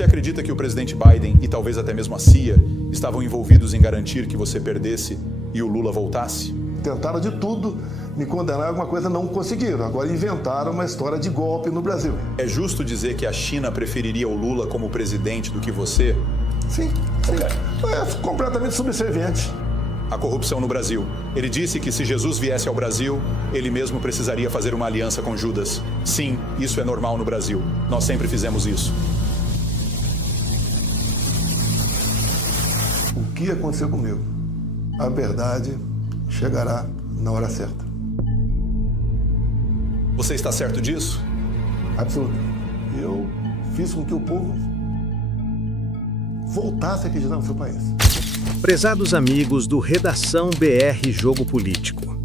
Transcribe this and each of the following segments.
Você acredita que o presidente Biden e talvez até mesmo a CIA estavam envolvidos em garantir que você perdesse e o Lula voltasse? Tentaram de tudo me condenar, alguma coisa não conseguiram. Agora inventaram uma história de golpe no Brasil. É justo dizer que a China preferiria o Lula como presidente do que você? Sim. É completamente subserviente. A corrupção no Brasil. Ele disse que se Jesus viesse ao Brasil, ele mesmo precisaria fazer uma aliança com Judas. Sim, isso é normal no Brasil. Nós sempre fizemos isso. O que aconteceu comigo? A verdade chegará na hora certa. Você está certo disso? Absoluto. Eu fiz com que o povo voltasse a acreditar no seu país. Prezados amigos do Redação BR Jogo Político,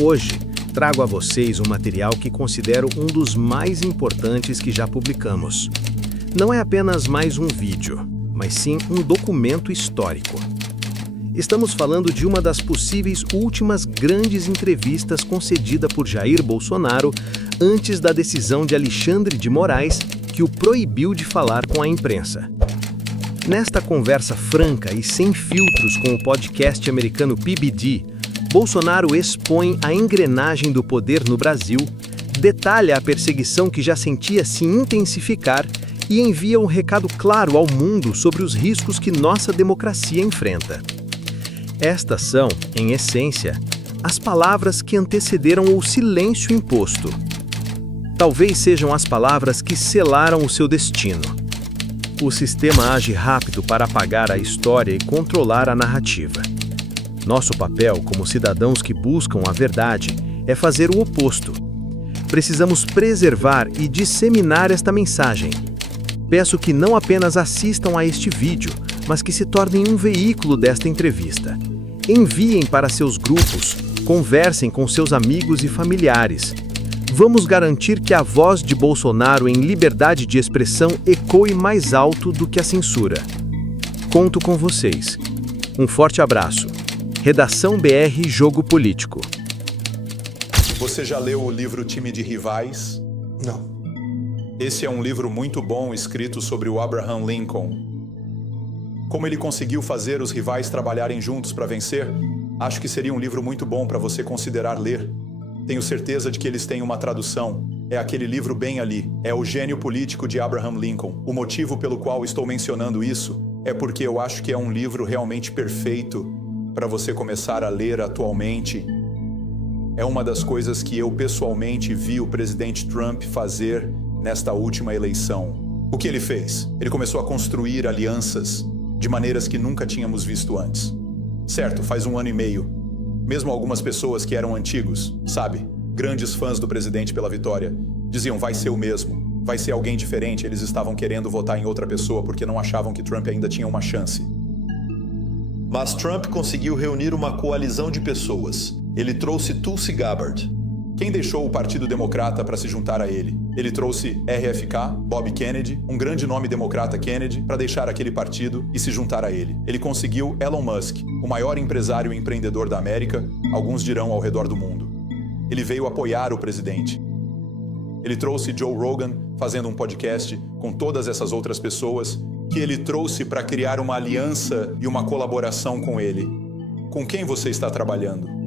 hoje trago a vocês um material que considero um dos mais importantes que já publicamos. Não é apenas mais um vídeo, mas sim um documento histórico. Estamos falando de uma das possíveis últimas grandes entrevistas concedida por Jair Bolsonaro antes da decisão de Alexandre de Moraes, que o proibiu de falar com a imprensa. Nesta conversa franca e sem filtros com o podcast americano PBD, Bolsonaro expõe a engrenagem do poder no Brasil, detalha a perseguição que já sentia se intensificar e envia um recado claro ao mundo sobre os riscos que nossa democracia enfrenta. Estas são, em essência, as palavras que antecederam o silêncio imposto. Talvez sejam as palavras que selaram o seu destino. O sistema age rápido para apagar a história e controlar a narrativa. Nosso papel como cidadãos que buscam a verdade é fazer o oposto. Precisamos preservar e disseminar esta mensagem. Peço que não apenas assistam a este vídeo, mas que se tornem um veículo desta entrevista. Enviem para seus grupos, conversem com seus amigos e familiares. Vamos garantir que a voz de Bolsonaro em liberdade de expressão ecoe mais alto do que a censura. Conto com vocês. Um forte abraço. Redação BR Jogo Político. Você já leu o livro Time de Rivais? Não. Esse é um livro muito bom escrito sobre o Abraham Lincoln. Como ele conseguiu fazer os rivais trabalharem juntos para vencer? Acho que seria um livro muito bom para você considerar ler. Tenho certeza de que eles têm uma tradução. É aquele livro bem ali. É O Gênio Político de Abraham Lincoln. O motivo pelo qual estou mencionando isso é porque eu acho que é um livro realmente perfeito para você começar a ler atualmente. É uma das coisas que eu pessoalmente vi o presidente Trump fazer nesta última eleição. O que ele fez? Ele começou a construir alianças de maneiras que nunca tínhamos visto antes. Certo, faz 1 ano e meio. Mesmo algumas pessoas que eram antigos, sabe, grandes fãs do presidente pela vitória, diziam vai ser o mesmo, vai ser alguém diferente. Eles estavam querendo votar em outra pessoa porque não achavam que Trump ainda tinha uma chance. Mas Trump conseguiu reunir uma coalizão de pessoas. Ele trouxe Tulsi Gabbard. Quem deixou o Partido Democrata para se juntar a ele? Ele trouxe RFK, Bob Kennedy, um grande nome democrata Kennedy, para deixar aquele partido e se juntar a ele. Ele conseguiu Elon Musk, o maior empresário e empreendedor da América, alguns dirão ao redor do mundo. Ele veio apoiar o presidente. Ele trouxe Joe Rogan, fazendo um podcast com todas essas outras pessoas, que ele trouxe para criar uma aliança e uma colaboração com ele. Com quem você está trabalhando?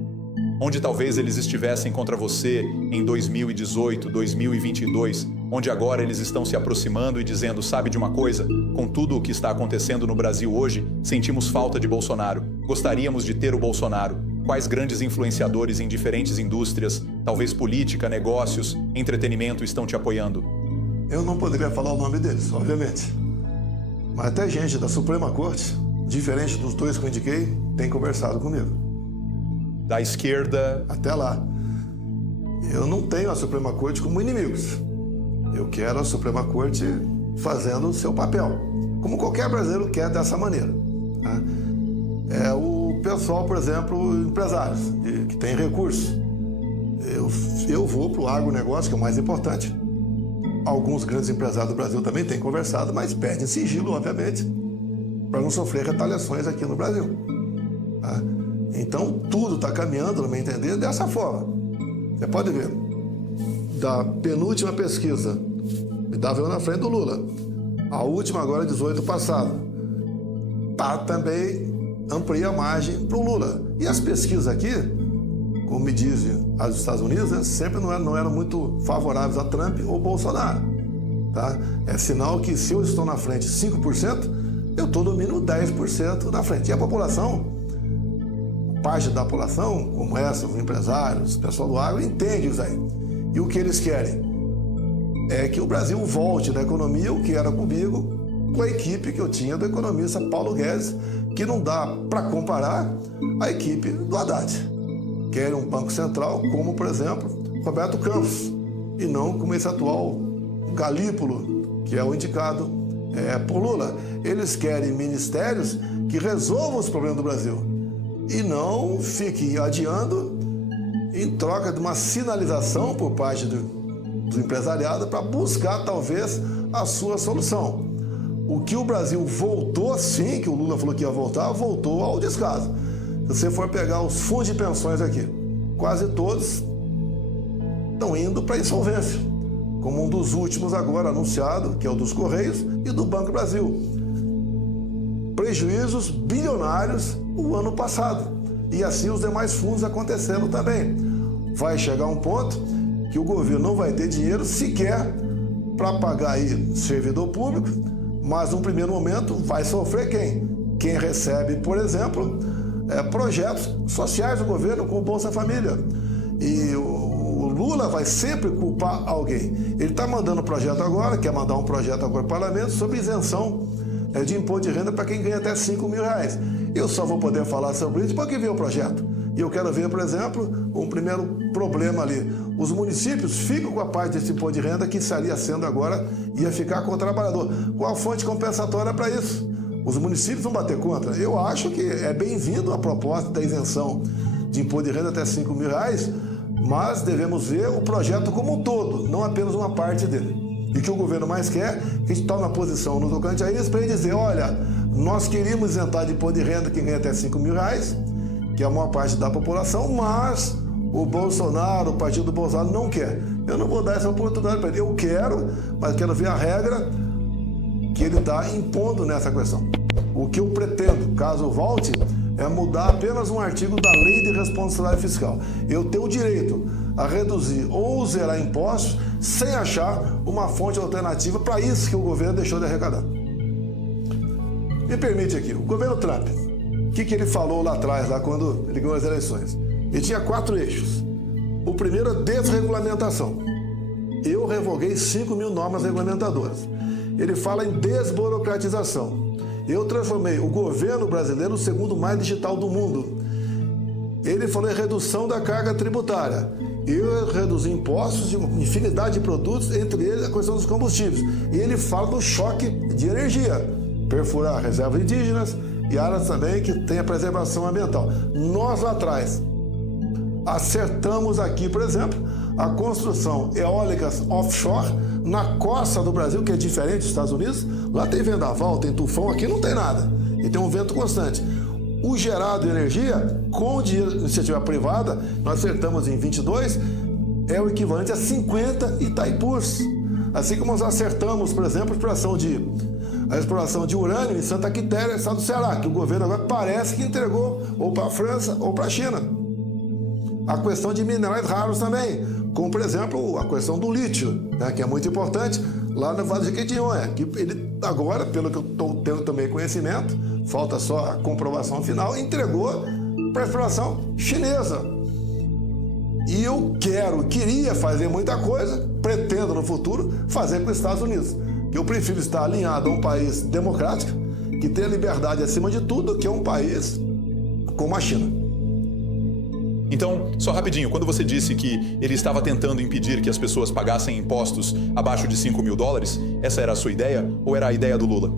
Onde talvez eles estivessem contra você em 2018, 2022, onde agora eles estão se aproximando e dizendo, sabe de uma coisa? Com tudo o que está acontecendo no Brasil hoje, sentimos falta de Bolsonaro. Gostaríamos de ter o Bolsonaro. Quais grandes influenciadores em diferentes indústrias, talvez política, negócios, entretenimento, estão te apoiando? Eu não poderia falar o nome deles, obviamente. Mas até gente da Suprema Corte, diferente dos dois que eu indiquei, tem conversado comigo. Da esquerda... Até lá. Eu não tenho a Suprema Corte como inimigos. Eu quero a Suprema Corte fazendo o seu papel, como qualquer brasileiro quer dessa maneira. Tá? É o pessoal, por exemplo, empresários, que tem recursos. Eu vou para o agronegócio, que é o mais importante. Alguns grandes empresários do Brasil também têm conversado, mas pedem sigilo, obviamente, para não sofrer retaliações aqui no Brasil. Tá? Então, tudo está caminhando, no meu entender, dessa forma. Você pode ver, da penúltima pesquisa, me dava eu na frente do Lula. A última agora, 18 passado. Também amplia a margem para o Lula. E as pesquisas aqui, como me dizem as dos Estados Unidos, né, sempre não eram muito favoráveis a Trump ou Bolsonaro. Tá? É sinal que se eu estou na frente 5%, eu estou no mínimo 10% na frente. E a população, parte da população, como essa, os empresários, o pessoal do agro, entende isso aí. E o que eles querem é que o Brasil volte na economia, o que era comigo, com a equipe que eu tinha do economista Paulo Guedes, que não dá para comparar a equipe do Haddad. Querem um banco central como, por exemplo, Roberto Campos, e não como esse atual Galípolo, que é o indicado por Lula. Eles querem ministérios que resolvam os problemas do Brasil e não fiquem adiando em troca de uma sinalização por parte do empresariado para buscar, talvez, a sua solução. O que o Brasil voltou, sim, que o Lula falou que ia voltar, voltou ao descaso. Se você for pegar os fundos de pensões aqui, quase todos estão indo para insolvência, como um dos últimos agora anunciado, que é o dos Correios e do Banco do Brasil. Prejuízos bilionários o ano passado. E assim os demais fundos aconteceram também. Vai chegar um ponto que o governo não vai ter dinheiro sequer para pagar aí servidor público, mas num primeiro momento vai sofrer quem? Quem recebe, por exemplo, projetos sociais do governo, como o Bolsa Família. E o Lula vai sempre culpar alguém. Ele está mandando um projeto agora, quer mandar um projeto agora para o parlamento sobre isenção de imposto de renda para quem ganha até R$5.000. Eu só vou poder falar sobre isso porque ver o projeto. E eu quero ver, por exemplo, um primeiro problema ali. Os municípios ficam com a parte desse imposto de renda que estaria sendo agora, ia ficar com o trabalhador. Qual a fonte compensatória para isso? Os municípios vão bater contra? Eu acho que é bem-vindo a proposta da isenção de imposto de renda até R$5.000, mas devemos ver o projeto como um todo, não apenas uma parte dele. E o que o governo mais quer, que a gente tome uma posição no tocante a isso, para ele dizer, olha, nós queríamos isentar de imposto de renda quem ganha até R$5.000, que é a maior parte da população, mas o Bolsonaro, o partido do Bolsonaro não quer. Eu não vou dar essa oportunidade para ele. Eu quero, mas quero ver a regra que ele está impondo nessa questão. O que eu pretendo, caso volte, é mudar apenas um artigo da Lei de Responsabilidade Fiscal. Eu tenho o direito a reduzir ou zerar impostos sem achar uma fonte alternativa para isso que o governo deixou de arrecadar. Me permite aqui, o governo Trump, o que ele falou lá atrás, lá quando ele ganhou as eleições? Ele tinha 4 eixos. O primeiro é desregulamentação. Eu revoguei 5.000 normas regulamentadoras. Ele fala em desburocratização. Eu transformei o governo brasileiro no segundo mais digital do mundo. Ele falou em redução da carga tributária. Eu reduzi impostos de uma infinidade de produtos, entre eles a questão dos combustíveis. E ele fala do choque de energia, perfurar reservas indígenas e áreas também que tem a preservação ambiental. Nós lá atrás acertamos aqui, por exemplo, a construção eólicas offshore na costa do Brasil, que é diferente dos Estados Unidos. Lá tem vendaval, tem tufão, aqui não tem nada. E tem um vento constante. O gerado de energia, com dinheiro de iniciativa privada, nós acertamos em 22, é o equivalente a 50 Itaipus. Assim como nós acertamos, por exemplo, a exploração de urânio em Santa Quitéria, estado do Ceará, que o governo agora parece que entregou ou para a França ou para a China. A questão de minerais raros também, como, por exemplo, a questão do lítio, né, que é muito importante, lá no Vale do Jequitinhonha, que ele agora, pelo que eu estou tendo também conhecimento, falta só a comprovação final, entregou para a exploração chinesa. E eu queria fazer muita coisa, pretendo no futuro fazer com os Estados Unidos. Eu prefiro estar alinhado a um país democrático, que tem a liberdade acima de tudo, que é um país como a China. Então, só rapidinho, quando você disse que ele estava tentando impedir que as pessoas pagassem impostos abaixo de $5.000, essa era a sua ideia ou era a ideia do Lula?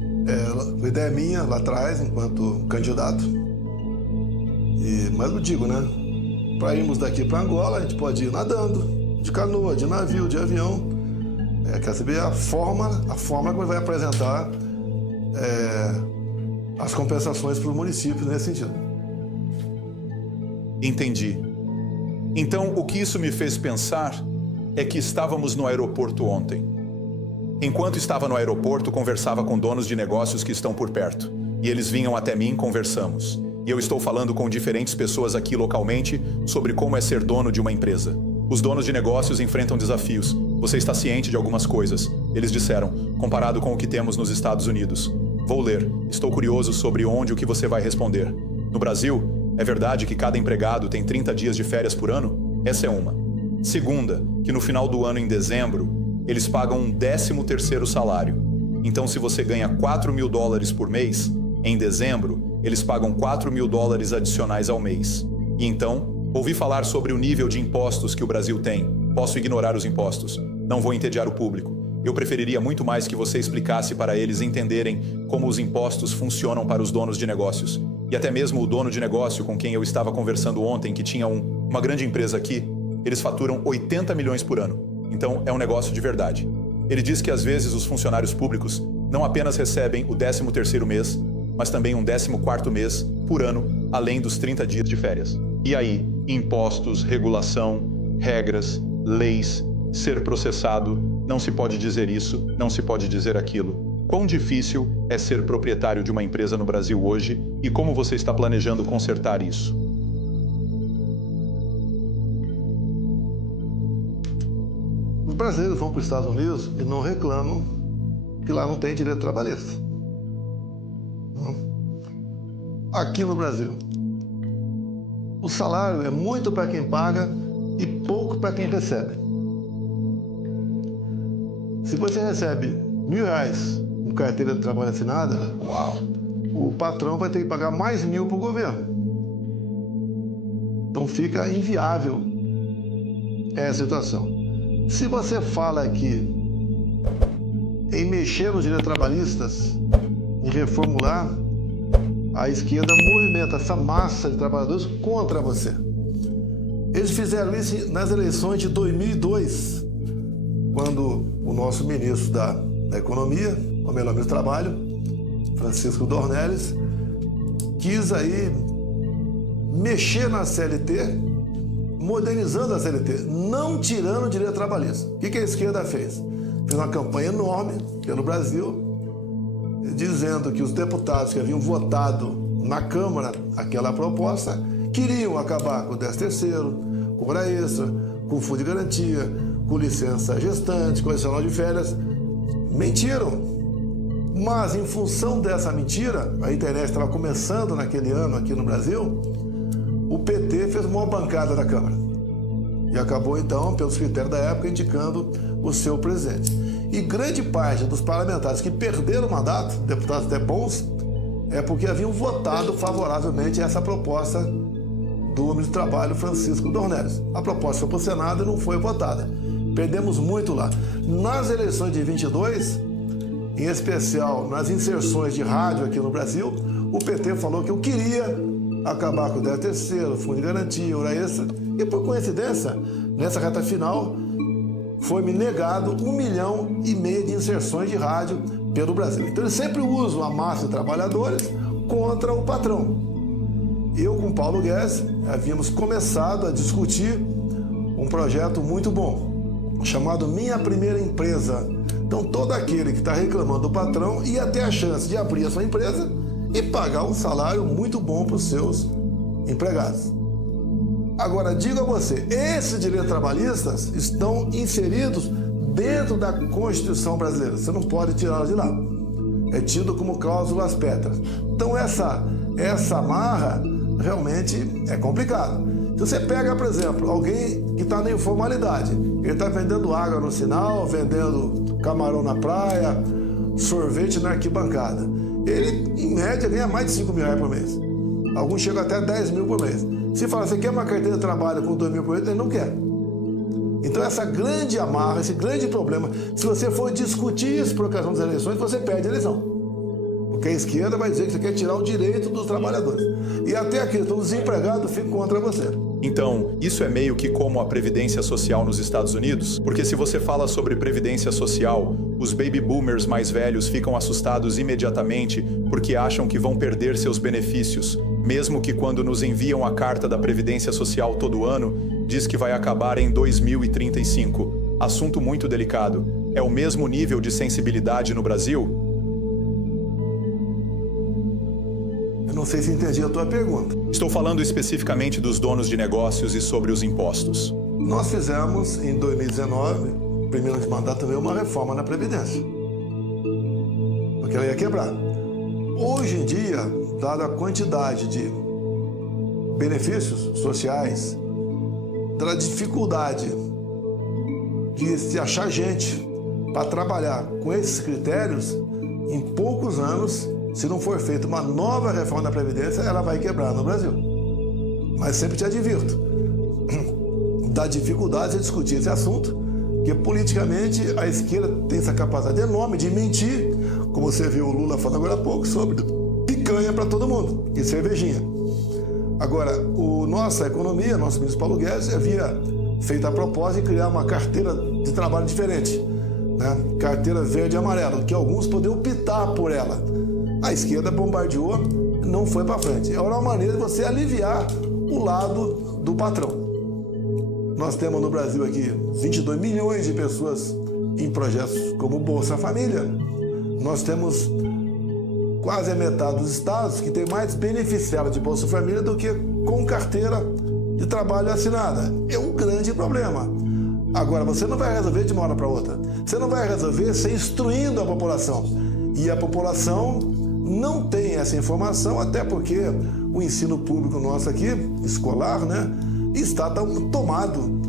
A ideia minha lá atrás, enquanto candidato. Mas eu digo, né? Para irmos daqui para Angola, a gente pode ir nadando, de canoa, de navio, de avião. Quer saber a forma que ele vai apresentar as compensações para os municípios nesse sentido. Entendi. Então, o que isso me fez pensar é que estávamos no aeroporto ontem. Enquanto estava no aeroporto, conversava com donos de negócios que estão por perto. E eles vinham até mim e conversamos. E eu estou falando com diferentes pessoas aqui localmente sobre como é ser dono de uma empresa. Os donos de negócios enfrentam desafios. Você está ciente de algumas coisas. Eles disseram, comparado com o que temos nos Estados Unidos. Vou ler. Estou curioso sobre onde o que você vai responder. No Brasil, é verdade que cada empregado tem 30 dias de férias por ano? Essa é uma. Segunda, que no final do ano, em dezembro, eles pagam um 13º salário. Então, se você ganha $4.000 por mês, em dezembro, eles pagam $4.000 adicionais ao mês. E então, ouvi falar sobre o nível de impostos que o Brasil tem. Posso ignorar os impostos. Não vou entediar o público. Eu preferiria muito mais que você explicasse para eles entenderem como os impostos funcionam para os donos de negócios. E até mesmo o dono de negócio com quem eu estava conversando ontem, que tinha uma grande empresa aqui, eles faturam 80 milhões por ano. Então, é um negócio de verdade. Ele diz que às vezes os funcionários públicos não apenas recebem o 13º mês, mas também um 14º mês por ano, além dos 30 dias de férias. E aí, impostos, regulação, regras, leis, ser processado, não se pode dizer isso, não se pode dizer aquilo. Quão difícil é ser proprietário de uma empresa no Brasil hoje e como você está planejando consertar isso? Os brasileiros vão para os Estados Unidos e não reclamam que lá não tem direito trabalhista. Aqui no Brasil, o salário é muito para quem paga e pouco para quem recebe. Se você recebe R$1.000 com carteira de trabalho assinada, o patrão vai ter que pagar mais 1.000 para o governo. Então fica inviável essa situação. Se você fala aqui em mexer nos direitos trabalhistas, em reformular, a esquerda movimenta essa massa de trabalhadores contra você. Eles fizeram isso nas eleições de 2002, quando o nosso ministro da Economia, ou melhor, ministro do Trabalho, Francisco Dornelles, quis aí mexer na CLT, modernizando a CLT, não tirando o direito trabalhista. O que a esquerda fez? Fez uma campanha enorme pelo Brasil, dizendo que os deputados que haviam votado na Câmara aquela proposta queriam acabar com o 13º, com hora extra, com fundo de garantia, com licença gestante, com adicional de férias. Mentiram. Mas, em função dessa mentira, a internet estava começando naquele ano aqui no Brasil, o PT fez uma bancada da Câmara. E acabou, então, pelos critérios da época, indicando o seu presidente. E grande parte dos parlamentares que perderam o mandato, deputados até bons, é porque haviam votado favoravelmente a essa proposta do ministro do Trabalho, Francisco Dornelles. A proposta foi para o Senado e não foi votada. Perdemos muito lá. Nas eleições de 22, em especial nas inserções de rádio aqui no Brasil, o PT falou que eu queria acabar com o 13º, fundo de garantia, hora extra, e por coincidência, nessa reta final, foi-me negado 1,5 milhão de inserções de rádio pelo Brasil. Então eles sempre usam a massa de trabalhadores contra o patrão. Eu com Paulo Guedes havíamos começado a discutir um projeto muito bom, chamado Minha Primeira Empresa. Então todo aquele que está reclamando do patrão ia ter a chance de abrir a sua empresa e pagar um salário muito bom para os seus empregados. Agora, digo a você, esses direitos trabalhistas estão inseridos dentro da Constituição brasileira. Você não pode tirá-los de lá. É tido como cláusulas pétreas. Então, essa amarra realmente é complicado. Se você pega, por exemplo, alguém que está na informalidade, ele está vendendo água no sinal, vendendo camarão na praia, sorvete na arquibancada. Ele, em média, ganha mais de R$5.000 por mês. Alguns chegam até 10 mil por mês. Se fala, você quer uma carteira de trabalho com 2 mil por mês? Ele não quer. Então essa grande amarra, esse grande problema, se você for discutir isso por ocasião das eleições, você perde a eleição. Porque a esquerda vai dizer que você quer tirar o direito dos trabalhadores. E até aqui, os desempregados ficam contra você. Então, isso é meio que como a Previdência Social nos Estados Unidos? Porque se você fala sobre Previdência Social, os baby boomers mais velhos ficam assustados imediatamente porque acham que vão perder seus benefícios, mesmo que quando nos enviam a carta da Previdência Social todo ano, diz que vai acabar em 2035. Assunto muito delicado. é o mesmo nível de sensibilidade no Brasil? Eu não sei se entendi a tua pergunta. Estou falando especificamente dos donos de negócios e sobre os impostos. Nós fizemos, em 2019, primeiro de mandato também, uma reforma na Previdência. Porque ela ia quebrar. Hoje em dia, dada a quantidade de benefícios sociais, dada a dificuldade de se achar gente para trabalhar com esses critérios, em poucos anos, se não for feita uma nova reforma da Previdência, ela vai quebrar no Brasil. Mas sempre te advirto, da dificuldade de discutir esse assunto, porque politicamente a esquerda tem essa capacidade enorme de mentir, como você viu o Lula falando agora há pouco, sobre picanha para todo mundo e cervejinha. Agora, nossa economia, nosso ministro Paulo Guedes havia feito a proposta de criar uma carteira de trabalho diferente, né? Carteira verde e amarela, que alguns poderiam optar por ela. A esquerda bombardeou, não foi para frente. É uma maneira de você aliviar o lado do patrão. Nós temos no Brasil aqui 22 milhões de pessoas em projetos como Bolsa Família. Nós temos quase a metade dos estados que tem mais beneficiários de Bolsa Família do que com carteira de trabalho assinada. É um grande problema. Agora, você não vai resolver de uma hora para outra. Você não vai resolver se instruindo a população. E a população não tem essa informação, até porque o ensino público nosso aqui, escolar, né, está tomado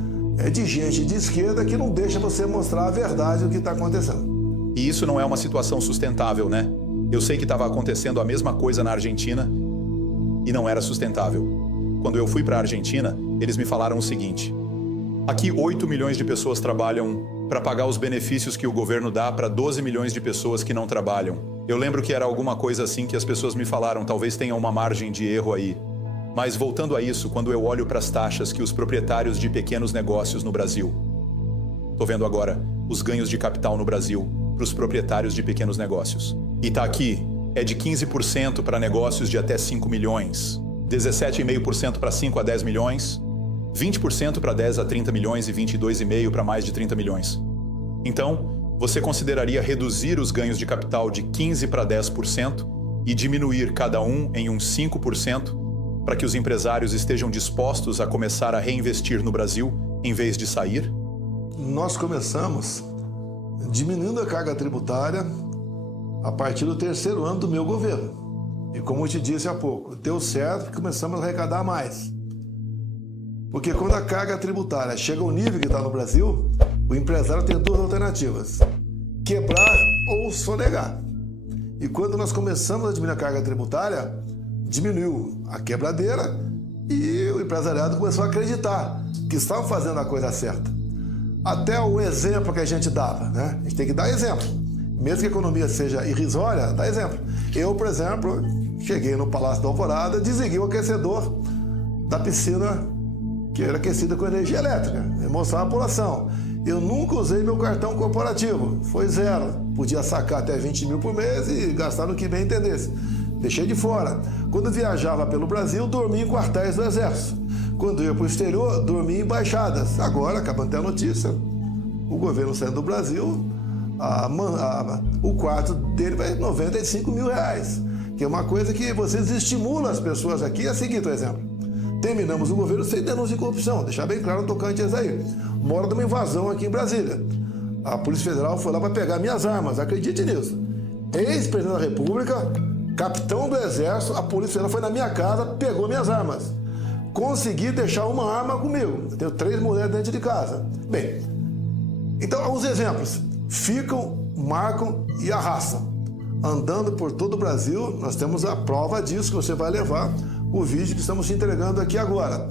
de gente de esquerda que não deixa você mostrar a verdade do que está acontecendo. E isso não é uma situação sustentável, né? Eu sei que estava acontecendo a mesma coisa na Argentina e não era sustentável. Quando eu fui para a Argentina, eles me falaram o seguinte: aqui 8 milhões de pessoas trabalham para pagar os benefícios que o governo dá para 12 milhões de pessoas que não trabalham. Eu lembro que era alguma coisa assim que as pessoas me falaram, talvez tenha uma margem de erro aí. Mas voltando a isso, quando eu olho para as taxas que os proprietários de pequenos negócios no Brasil... Estou vendo agora os ganhos de capital no Brasil para os proprietários de pequenos negócios. E tá aqui, é de 15% para negócios de até 5 milhões, 17,5% para 5 a 10 milhões, 20% para 10 a 30 milhões e 22,5% para mais de 30 milhões. Então, você consideraria reduzir os ganhos de capital de 15% para 10% e diminuir cada um em uns 5% para que os empresários estejam dispostos a começar a reinvestir no Brasil em vez de sair? Nós começamos diminuindo a carga tributária a partir do 3º ano do meu governo. E como eu te disse há pouco, deu certo porque começamos a arrecadar mais. Porque quando a carga tributária chega ao nível que está no Brasil, o empresário tem duas alternativas: quebrar ou sonegar. E quando nós começamos a diminuir a carga tributária, diminuiu a quebradeira e o empresariado começou a acreditar que estavam fazendo a coisa certa. Até o exemplo que a gente dava, né? A gente tem que dar exemplo. Mesmo que a economia seja irrisória, dá exemplo. Eu, por exemplo, cheguei no Palácio da Alvorada, desliguei o aquecedor da piscina que era aquecida com energia elétrica, e mostrar a população. Eu nunca usei meu cartão corporativo, foi zero. Podia sacar até 20 mil por mês e gastar no que bem entendesse. Deixei de fora. Quando viajava pelo Brasil, dormia em quartéis do Exército. Quando ia para o exterior, dormia em embaixadas. Agora, acabando de ter a notícia, o governo saindo do Brasil, o quarto dele vai 95 mil reais. Que é uma coisa que vocês estimulam as pessoas aqui. É o seguinte, por exemplo. Terminamos o governo sem denúncia de corrupção. Deixar bem claro no tocante a isso aí. Mora de uma invasão aqui em Brasília. A Polícia Federal foi lá para pegar minhas armas. Acredite nisso. Ex-presidente da República, capitão do Exército, a Polícia Federal foi na minha casa, pegou minhas armas. Consegui deixar uma arma comigo. Eu tenho 3 mulheres dentro de casa. Bem, então alguns exemplos. Ficam, marcam e arrastam. Andando por todo o Brasil, nós temos a prova disso que você vai levar o vídeo que estamos te entregando aqui agora.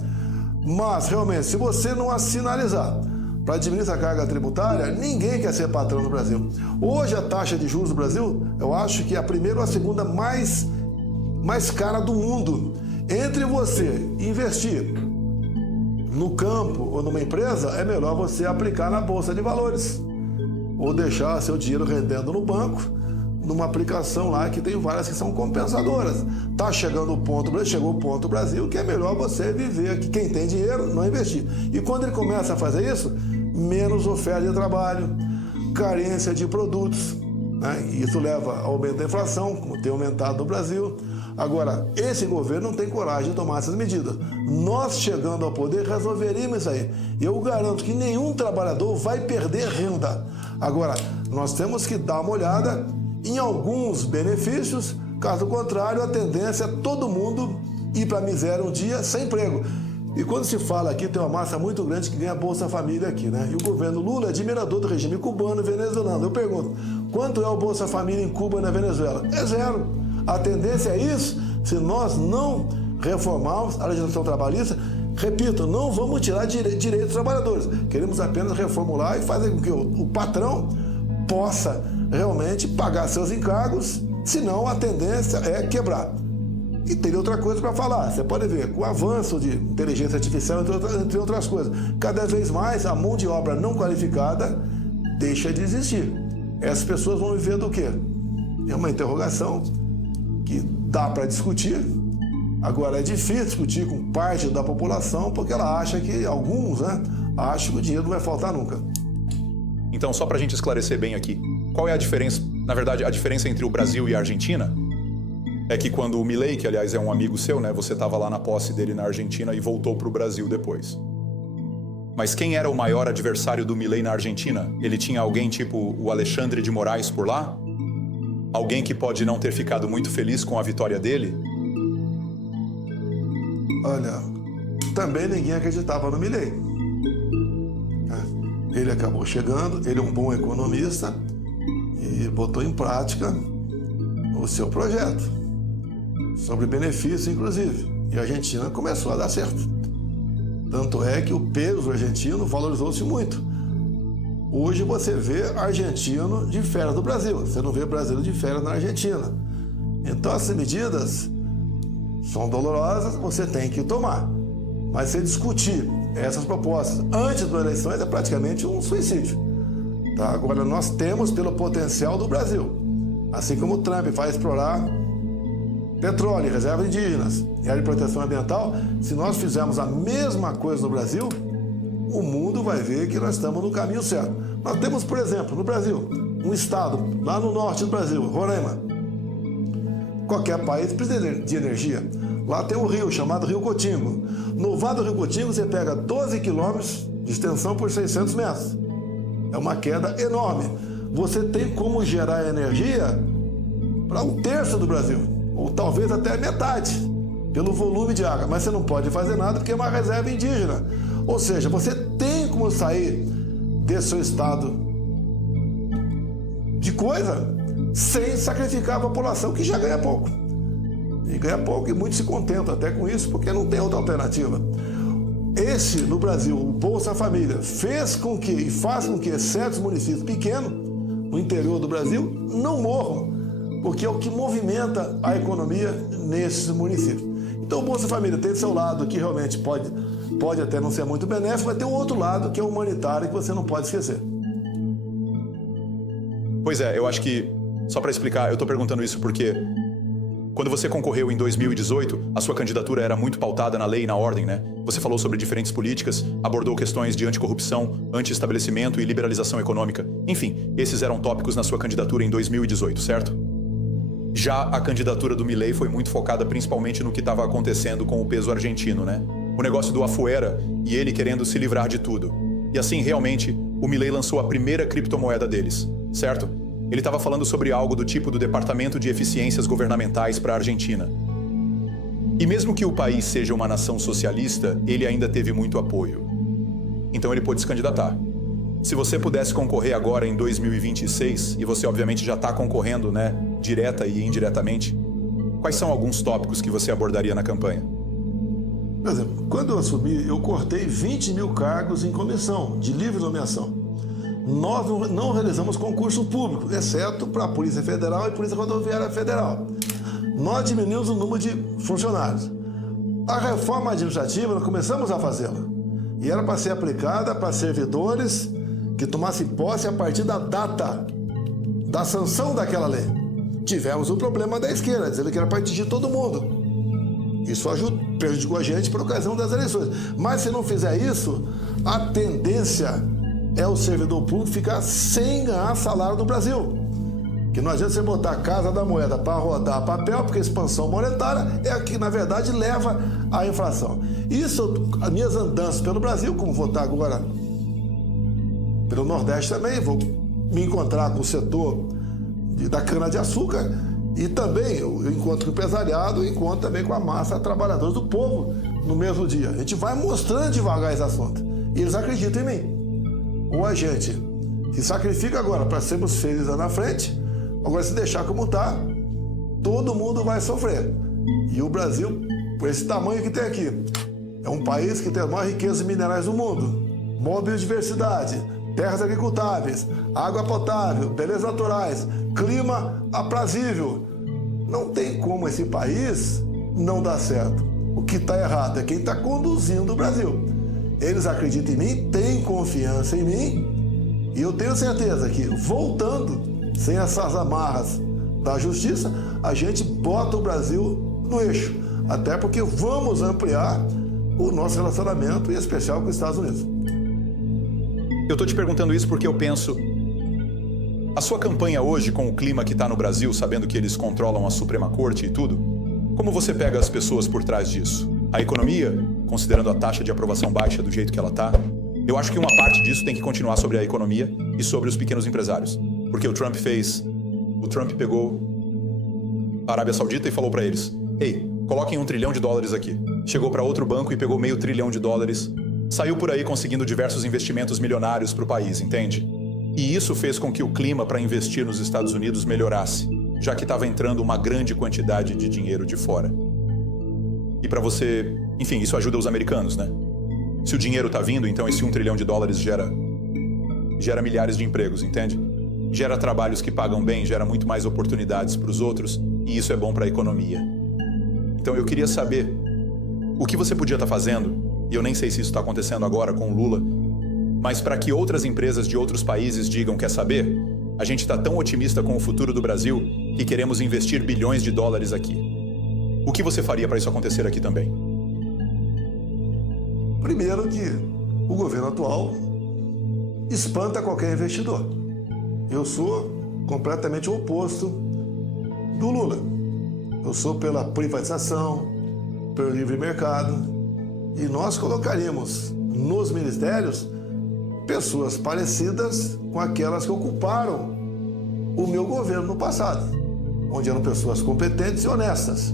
Mas, realmente, se você não sinalizar para diminuir essa carga tributária, ninguém quer ser patrão no Brasil. Hoje, a taxa de juros do Brasil, eu acho que é a primeira ou a segunda mais cara do mundo. Entre você investir no campo ou numa empresa, é melhor você aplicar na Bolsa de Valores. Ou deixar seu dinheiro rendendo no banco, numa aplicação lá que tem várias que são compensadoras. Tá chegando o ponto, chegou o ponto Brasil, que é melhor você viver aqui. Quem tem dinheiro, não investir. E quando ele começa a fazer isso, menos oferta de trabalho, carência de produtos, né? Isso leva ao aumento da inflação, como tem aumentado no Brasil. Agora, esse governo não tem coragem de tomar essas medidas. Nós, chegando ao poder, resolveríamos isso aí. Eu garanto que nenhum trabalhador vai perder renda. Agora, nós temos que dar uma olhada em alguns benefícios, caso contrário, a tendência é todo mundo ir para a miséria um dia sem emprego. E quando se fala aqui, tem uma massa muito grande que ganha Bolsa Família aqui, né? E o governo Lula é admirador do regime cubano e venezuelano. Eu pergunto, quanto é o Bolsa Família em Cuba e na Venezuela? É zero. A tendência é isso. Se nós não reformarmos a legislação trabalhista, repito, não vamos tirar direitos dos trabalhadores. Queremos apenas reformular e fazer com que o patrão possa realmente pagar seus encargos, senão a tendência é quebrar. E tem outra coisa para falar. Você pode ver, com o avanço de inteligência artificial, entre outras coisas, cada vez mais a mão de obra não qualificada deixa de existir. Essas pessoas vão viver do quê? É uma interrogação que dá para discutir. Agora, é difícil discutir com parte da população porque ela acha que, alguns, né, acham que o dinheiro não vai faltar nunca. Então, só para a gente esclarecer bem aqui, qual é a diferença, na verdade, a diferença entre o Brasil e a Argentina? É que quando o Milei, que aliás é um amigo seu, né, você estava lá na posse dele na Argentina e voltou para o Brasil depois. Mas quem era o maior adversário do Milei na Argentina? Ele tinha alguém tipo o Alexandre de Moraes por lá? Alguém que pode não ter ficado muito feliz com a vitória dele? Olha, também ninguém acreditava no Milei. Ele acabou chegando, ele é um bom economista e botou em prática o seu projeto, sobre benefício, inclusive. E a Argentina começou a dar certo. Tanto é que o peso argentino valorizou-se muito. Hoje você vê argentino de férias do Brasil, você não vê brasileiro de férias na Argentina. Então essas medidas são dolorosas, você tem que tomar. Mas se discutir essas propostas antes das eleições é praticamente um suicídio. Tá? Agora nós temos pelo potencial do Brasil. Assim como o Trump vai explorar petróleo, reservas indígenas e área de proteção ambiental, se nós fizermos a mesma coisa no Brasil, o mundo vai ver que nós estamos no caminho certo. Nós temos, por exemplo, no Brasil, um estado lá no norte do Brasil, Roraima. Qualquer país precisa de energia. Lá tem um rio chamado Rio Cotingo. No vale do Rio Cotingo você pega 12 quilômetros de extensão por 600 metros. É uma queda enorme. Você tem como gerar energia para um terço do Brasil, ou talvez até metade, pelo volume de água. Mas você não pode fazer nada porque é uma reserva indígena. Ou seja, você tem como sair desse seu estado de coisa sem sacrificar a população, que já ganha pouco. E ganha pouco, e muitos se contentam até com isso, porque não tem outra alternativa. Esse, no Brasil, o Bolsa Família, fez com que, e faz com que certos municípios pequenos, no interior do Brasil, não morram, porque é o que movimenta a economia nesses municípios. Então o Bolsa Família tem seu lado que realmente pode até não ser muito benéfico, mas tem um outro lado que é humanitário que você não pode esquecer. Pois é, eu acho que, só para explicar, eu estou perguntando isso porque quando você concorreu em 2018, a sua candidatura era muito pautada na lei e na ordem, né? Você falou sobre diferentes políticas, abordou questões de anticorrupção, anti-estabelecimento e liberalização econômica. Enfim, esses eram tópicos na sua candidatura em 2018, certo? Já a candidatura do Milei foi muito focada principalmente no que estava acontecendo com o peso argentino, né? O negócio do afuera e ele querendo se livrar de tudo. E assim, realmente, o Milei lançou a primeira criptomoeda deles, certo? Ele estava falando sobre algo do tipo do Departamento de Eficiências Governamentais para a Argentina. E mesmo que o país seja uma nação socialista, ele ainda teve muito apoio. Então ele pôde se candidatar. Se você pudesse concorrer agora em 2026, e você obviamente já está concorrendo, né, direta e indiretamente, quais são alguns tópicos que você abordaria na campanha? Por exemplo, quando eu assumi, eu cortei 20 mil cargos em comissão, de livre nomeação. Nós não realizamos concurso público, exceto para a Polícia Federal e Polícia Rodoviária Federal. Nós diminuímos o número de funcionários. A reforma administrativa, nós começamos a fazê-la. E era para ser aplicada para servidores que tomassem posse a partir da data da sanção daquela lei. Tivemos o problema da esquerda, dizendo que era para atingir todo mundo. Isso prejudicou a gente por ocasião das eleições. Mas se não fizer isso, a tendência é o servidor público ficar sem ganhar salário no Brasil. Que não adianta você botar a Casa da Moeda para rodar papel, porque a expansão monetária é a que, na verdade, leva à inflação. Isso, as minhas andanças pelo Brasil, como vou estar agora pelo Nordeste também, vou me encontrar com o setor da cana-de-açúcar e também eu encontro com o empresariado e encontro também com a massa trabalhadora do povo no mesmo dia. A gente vai mostrando devagar esse assunto e eles acreditam em mim. Ou a gente se sacrifica agora para sermos felizes lá na frente, agora se deixar como está, todo mundo vai sofrer. E o Brasil, por esse tamanho que tem aqui, é um país que tem as maiores riquezas minerais do mundo, maior biodiversidade, terras agricultáveis, água potável, belezas naturais, clima aprazível. Não tem como esse país não dar certo. O que está errado é quem está conduzindo o Brasil. Eles acreditam em mim, têm confiança em mim, e eu tenho certeza que, voltando, sem essas amarras da justiça, a gente bota o Brasil no eixo. Até porque vamos ampliar o nosso relacionamento, em especial com os Estados Unidos. Eu estou te perguntando isso porque eu penso... A sua campanha hoje, com o clima que está no Brasil, sabendo que eles controlam a Suprema Corte e tudo, como você pega as pessoas por trás disso? A economia, considerando a taxa de aprovação baixa do jeito que ela está, eu acho que uma parte disso tem que continuar sobre a economia e sobre os pequenos empresários. Porque o Trump pegou a Arábia Saudita e falou para eles: ei, coloquem $1 trilhão aqui. Chegou para outro banco e pegou $500 bilhão. Saiu por aí conseguindo diversos investimentos milionários para o país, entende? E isso fez com que o clima para investir nos Estados Unidos melhorasse, já que estava entrando uma grande quantidade de dinheiro de fora. E para você... Enfim, isso ajuda os americanos, né? Se o dinheiro está vindo, então esse $1 trilhão gera milhares de empregos, entende? Gera trabalhos que pagam bem, gera muito mais oportunidades para os outros, e isso é bom para a economia. Então eu queria saber o que você podia estar fazendo, e eu nem sei se isso está acontecendo agora com o Lula, mas para que outras empresas de outros países digam: quer saber? A gente está tão otimista com o futuro do Brasil que queremos investir bilhões de dólares aqui. O que você faria para isso acontecer aqui também? Primeiro que o governo atual espanta qualquer investidor. Eu sou completamente o oposto do Lula. Eu sou pela privatização, pelo livre mercado, e nós colocaríamos nos ministérios pessoas parecidas com aquelas que ocuparam o meu governo no passado, onde eram pessoas competentes e honestas.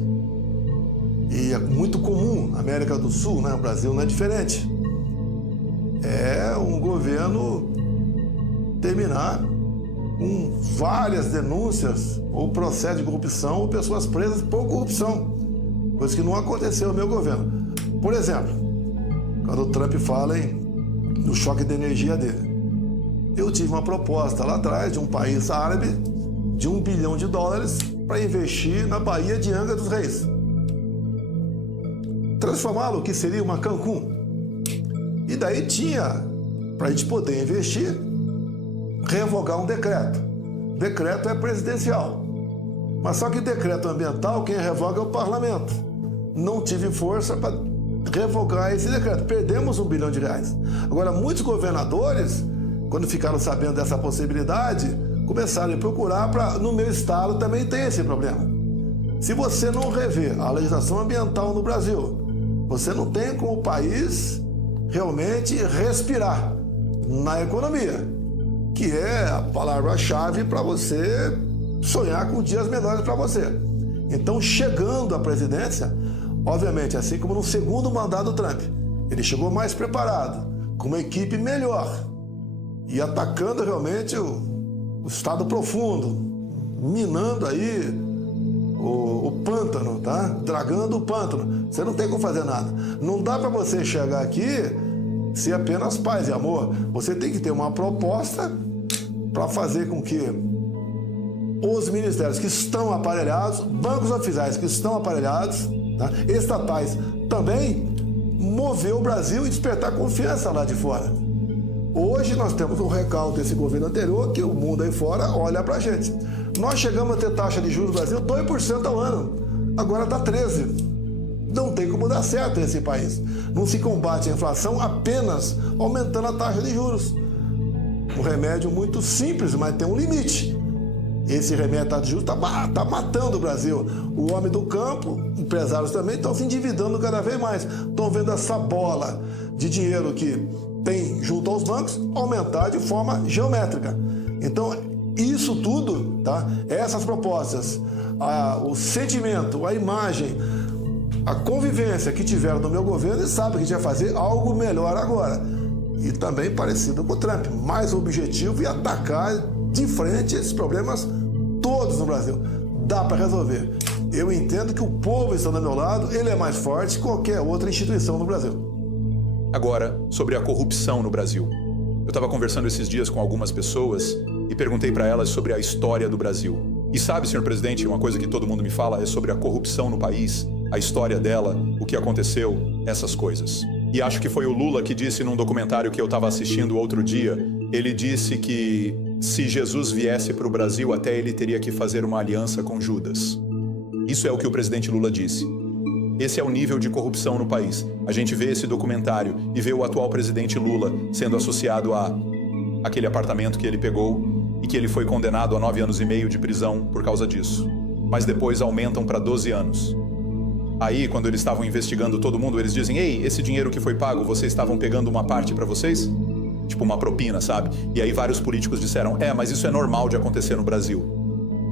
E é muito comum na América do Sul, né? O Brasil não é diferente. É um governo terminar com várias denúncias ou processo de corrupção ou pessoas presas por corrupção, coisa que não aconteceu no meu governo. Por exemplo, quando o Trump fala no choque de energia dele, eu tive uma proposta lá atrás de um país árabe de $1 bilhão para investir na Baía de Angra dos Reis, transformá-lo o que seria uma Cancún. E daí tinha, para a gente poder investir, revogar um decreto. O decreto é presidencial, mas só que decreto ambiental quem revoga é o parlamento. Não tive força para revogar esse decreto, perdemos $1 bilhão. Agora, muitos governadores, quando ficaram sabendo dessa possibilidade, começaram a procurar no meu estado também tem esse problema. Se você não rever a legislação ambiental no Brasil, você não tem como o país realmente respirar na economia, que é a palavra-chave para você sonhar com dias melhores para você. Então, chegando à presidência, obviamente, assim como no segundo mandato do Trump, ele chegou mais preparado, com uma equipe melhor e atacando realmente o estado profundo, minando aí o pântano, tá? Dragando o pântano. Você não tem como fazer nada. Não dá para você chegar aqui ser apenas paz e amor. Você tem que ter uma proposta para fazer com que os ministérios que estão aparelhados, bancos oficiais que estão aparelhados, tá? Estatais também, mover o Brasil e despertar confiança lá de fora. Hoje nós temos um recalque desse governo anterior que o mundo aí fora olha pra gente. Nós chegamos a ter taxa de juros no Brasil 2% ao ano, agora está 13%. Não tem como dar certo nesse país. Não se combate a inflação apenas aumentando a taxa de juros. um remédio muito simples, mas tem um limite. Esse remédio está matando o Brasil. O homem do campo, empresários também, estão se endividando cada vez mais. Estão vendo essa bola de dinheiro que tem junto aos bancos aumentar de forma geométrica. Então, isso tudo, tá? Essas propostas, o sentimento, a imagem, a convivência que tiveram no meu governo, eles sabem que a gente vai fazer algo melhor agora. E também parecido com o Trump, mais objetivo e atacar de frente esses problemas todos no Brasil. Dá para resolver. Eu entendo que o povo está do meu lado, ele é mais forte que qualquer outra instituição no Brasil. Agora, sobre a corrupção no Brasil. Eu estava conversando esses dias com algumas pessoas e perguntei para elas sobre a história do Brasil. E sabe, senhor presidente, uma coisa que todo mundo me fala é sobre a corrupção no país, a história dela, o que aconteceu, essas coisas. E acho que foi o Lula que disse num documentário que eu estava assistindo outro dia, ele disse que se Jesus viesse para o Brasil, até ele teria que fazer uma aliança com Judas. Isso é o que o presidente Lula disse. Esse é o nível de corrupção no país. A gente vê esse documentário e vê o atual presidente Lula sendo associado a aquele apartamento que ele pegou e que ele foi condenado a 9 anos e meio de prisão por causa disso. Mas depois aumentam para 12 anos. Aí, quando eles estavam investigando todo mundo, eles dizem: ei, esse dinheiro que foi pago, vocês estavam pegando uma parte para vocês? Tipo uma propina, sabe? E aí vários políticos disseram: mas isso é normal de acontecer no Brasil.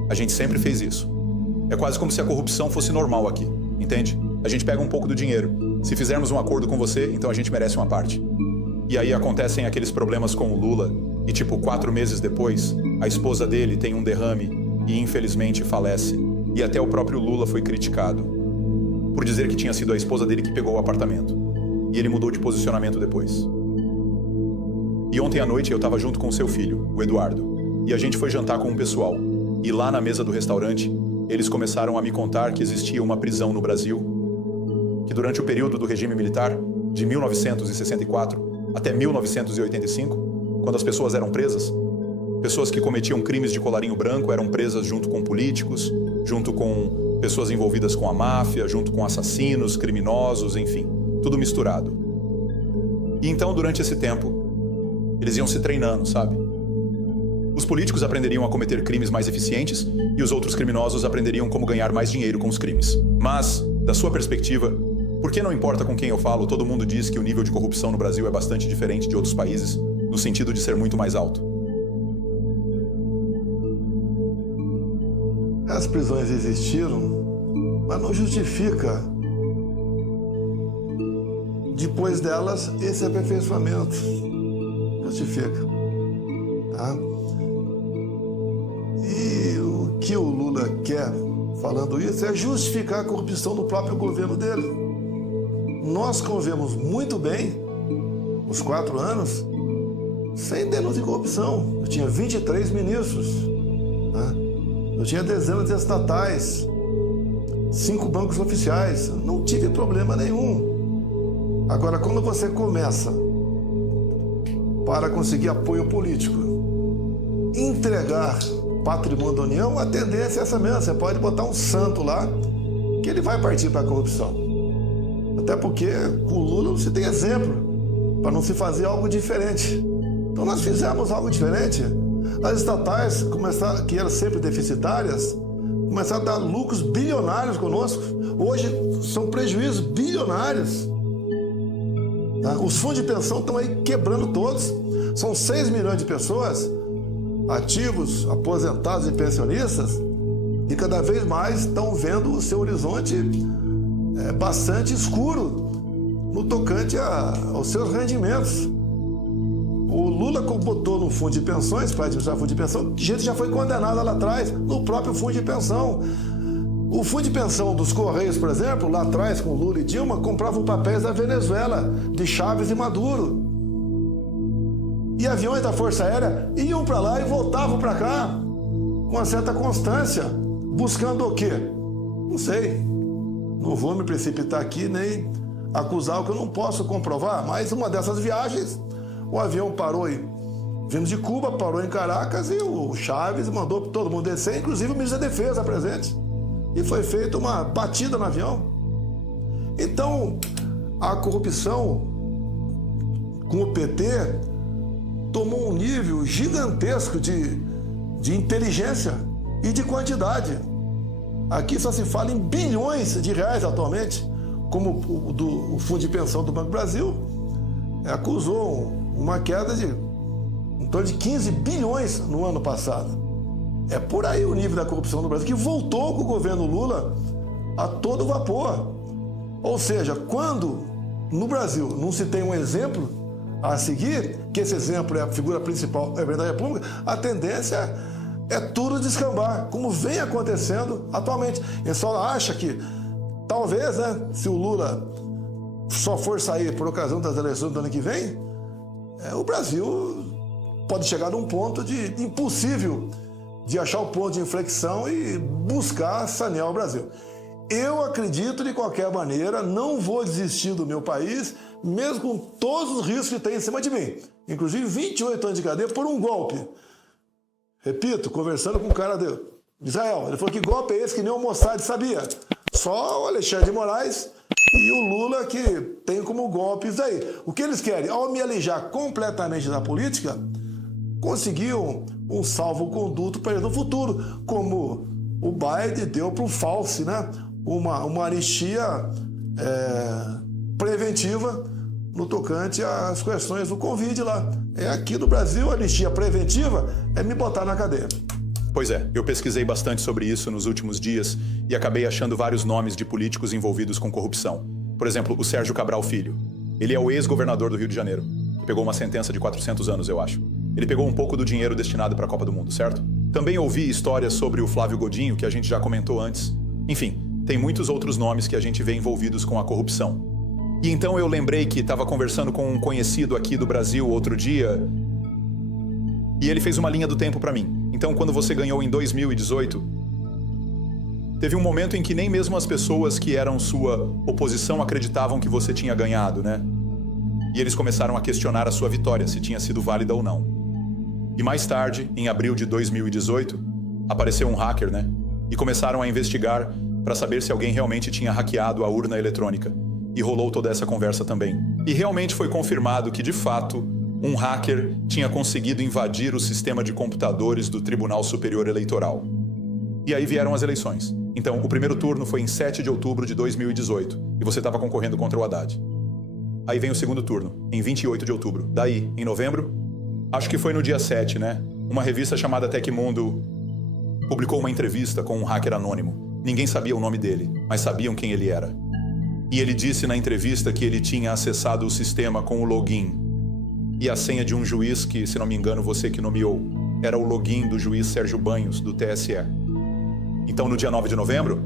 A gente sempre fez isso. É quase como se a corrupção fosse normal aqui, entende? A gente pega um pouco do dinheiro. Se fizermos um acordo com você, então a gente merece uma parte. E aí acontecem aqueles problemas com o Lula, e 4 meses depois, a esposa dele tem um derrame e infelizmente falece. E até o próprio Lula foi criticado por dizer que tinha sido a esposa dele que pegou o apartamento. E ele mudou de posicionamento depois. E ontem à noite eu estava junto com o seu filho, o Eduardo, e a gente foi jantar com um pessoal. E lá na mesa do restaurante, eles começaram a me contar que existia uma prisão no Brasil, que durante o período do regime militar, de 1964 até 1985, quando as pessoas eram presas, pessoas que cometiam crimes de colarinho branco eram presas junto com políticos, junto com pessoas envolvidas com a máfia, junto com assassinos, criminosos, enfim, tudo misturado. E então, durante esse tempo, eles iam se treinando, sabe? Os políticos aprenderiam a cometer crimes mais eficientes e os outros criminosos aprenderiam como ganhar mais dinheiro com os crimes. Mas, da sua perspectiva, por que não importa com quem eu falo, todo mundo diz que o nível de corrupção no Brasil é bastante diferente de outros países, no sentido de ser muito mais alto? As prisões existiram, mas não justifica, depois delas, esse aperfeiçoamento. Justifica. Tá? E o que o Lula quer, falando isso, é justificar a corrupção do próprio governo dele. Nós convivemos muito bem, os 4 anos, sem denúncia de corrupção. Eu tinha 23 ministros, né? Eu tinha dezenas de estatais, 5 bancos oficiais, não tive problema nenhum. Agora, quando você começa, para conseguir apoio político, entregar patrimônio da União, a tendência é essa mesmo. Você pode botar um santo lá, que ele vai partir para a corrupção. Até porque com o Lula não se tem exemplo, para não se fazer algo diferente. Então nós fizemos algo diferente. As estatais, que eram sempre deficitárias, começaram a dar lucros bilionários conosco. Hoje são prejuízos bilionários. Tá? Os fundos de pensão estão aí quebrando todos. São 6 milhões de pessoas, ativos, aposentados e pensionistas, e cada vez mais estão vendo o seu horizonte bastante escuro no tocante aos seus rendimentos. O Lula botou no fundo de pensões, para administrar fundo de pensão, que gente já foi condenada lá atrás, no próprio fundo de pensão. O fundo de pensão dos Correios, por exemplo, lá atrás, com Lula e Dilma, compravam papéis da Venezuela, de Chávez e Maduro. E aviões da Força Aérea iam para lá e voltavam para cá, com uma certa constância, buscando o quê? Não sei. Não vou me precipitar aqui nem acusar o que eu não posso comprovar, mas uma dessas viagens, o avião parou vindo de Cuba, parou em Caracas, e o Chávez mandou todo mundo descer, inclusive o ministro da Defesa presente. E foi feita uma batida no avião. Então, a corrupção com o PT tomou um nível gigantesco de inteligência e de quantidade. Aqui só se fala em bilhões de reais atualmente, como o Fundo de Pensão do Banco do Brasil acusou uma queda de em torno de 15 bilhões no ano passado. É por aí o nível da corrupção no Brasil, que voltou com o governo Lula a todo vapor. Ou seja, quando no Brasil não se tem um exemplo a seguir, que esse exemplo é a figura principal, é a da República, a tendência é tudo descambar, como vem acontecendo atualmente. Ele só acha que, talvez, né, se o Lula só for sair por ocasião das eleições do ano que vem, o Brasil pode chegar num ponto de impossível de achar o ponto de inflexão e buscar sanear o Brasil. Eu acredito, de qualquer maneira, não vou desistir do meu país, mesmo com todos os riscos que tem em cima de mim. Inclusive 28 anos de cadeia por um golpe. Repito, conversando com um cara de Israel, ele falou: que golpe é esse que nem o Mossad sabia? Só o Alexandre de Moraes e o Lula que tem como golpe isso aí. O que eles querem? Ao me alijar completamente da política, conseguiam um salvo-conduto para eles no futuro, como o Biden deu para o Fauci, né? Uma anistia preventiva no tocante às questões do Covid lá. Aqui no Brasil, a anistia preventiva é me botar na cadeia. Pois é, eu pesquisei bastante sobre isso nos últimos dias e acabei achando vários nomes de políticos envolvidos com corrupção. Por exemplo, o Sérgio Cabral Filho. Ele é o ex-governador do Rio de Janeiro, que pegou uma sentença de 400 anos, eu acho. Ele pegou um pouco do dinheiro destinado para a Copa do Mundo, certo? Também ouvi histórias sobre o Flávio Godinho, que a gente já comentou antes. Enfim, tem muitos outros nomes que a gente vê envolvidos com a corrupção. E então eu lembrei que estava conversando com um conhecido aqui do Brasil outro dia e ele fez uma linha do tempo para mim. Então, quando você ganhou em 2018, teve um momento em que nem mesmo as pessoas que eram sua oposição acreditavam que você tinha ganhado, né? E eles começaram a questionar a sua vitória, se tinha sido válida ou não. E mais tarde, em abril de 2018, apareceu um hacker, né? E começaram a investigar para saber se alguém realmente tinha hackeado a urna eletrônica. E rolou toda essa conversa também. E realmente foi confirmado que, de fato, um hacker tinha conseguido invadir o sistema de computadores do Tribunal Superior Eleitoral. E aí vieram as eleições. Então, o primeiro turno foi em 7 de outubro de 2018, e você estava concorrendo contra o Haddad. Aí vem o segundo turno, em 28 de outubro. Daí, em novembro, acho que foi no dia 7, né? Uma revista chamada Tecmundo publicou uma entrevista com um hacker anônimo. Ninguém sabia o nome dele, mas sabiam quem ele era. E ele disse na entrevista que ele tinha acessado o sistema com o login e a senha de um juiz que, se não me engano, você que nomeou, era o login do juiz Sérgio Banhos, do TSE. Então, no dia 9 de novembro,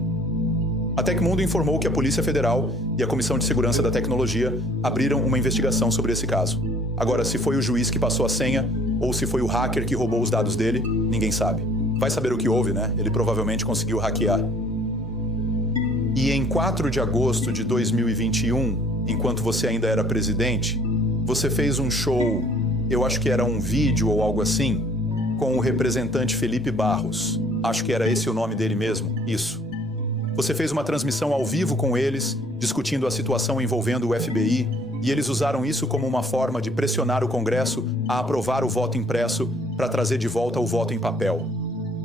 a Tecmundo informou que a Polícia Federal e a Comissão de Segurança da Tecnologia abriram uma investigação sobre esse caso. Agora, se foi o juiz que passou a senha ou se foi o hacker que roubou os dados dele, ninguém sabe. Vai saber o que houve, né? Ele provavelmente conseguiu hackear. E em 4 de agosto de 2021, enquanto você ainda era presidente, você fez um show, eu acho que era um vídeo ou algo assim, com o representante Felipe Barros. Acho que era esse o nome dele mesmo, isso. Você fez uma transmissão ao vivo com eles, discutindo a situação envolvendo o FBI, e eles usaram isso como uma forma de pressionar o Congresso a aprovar o voto impresso para trazer de volta o voto em papel.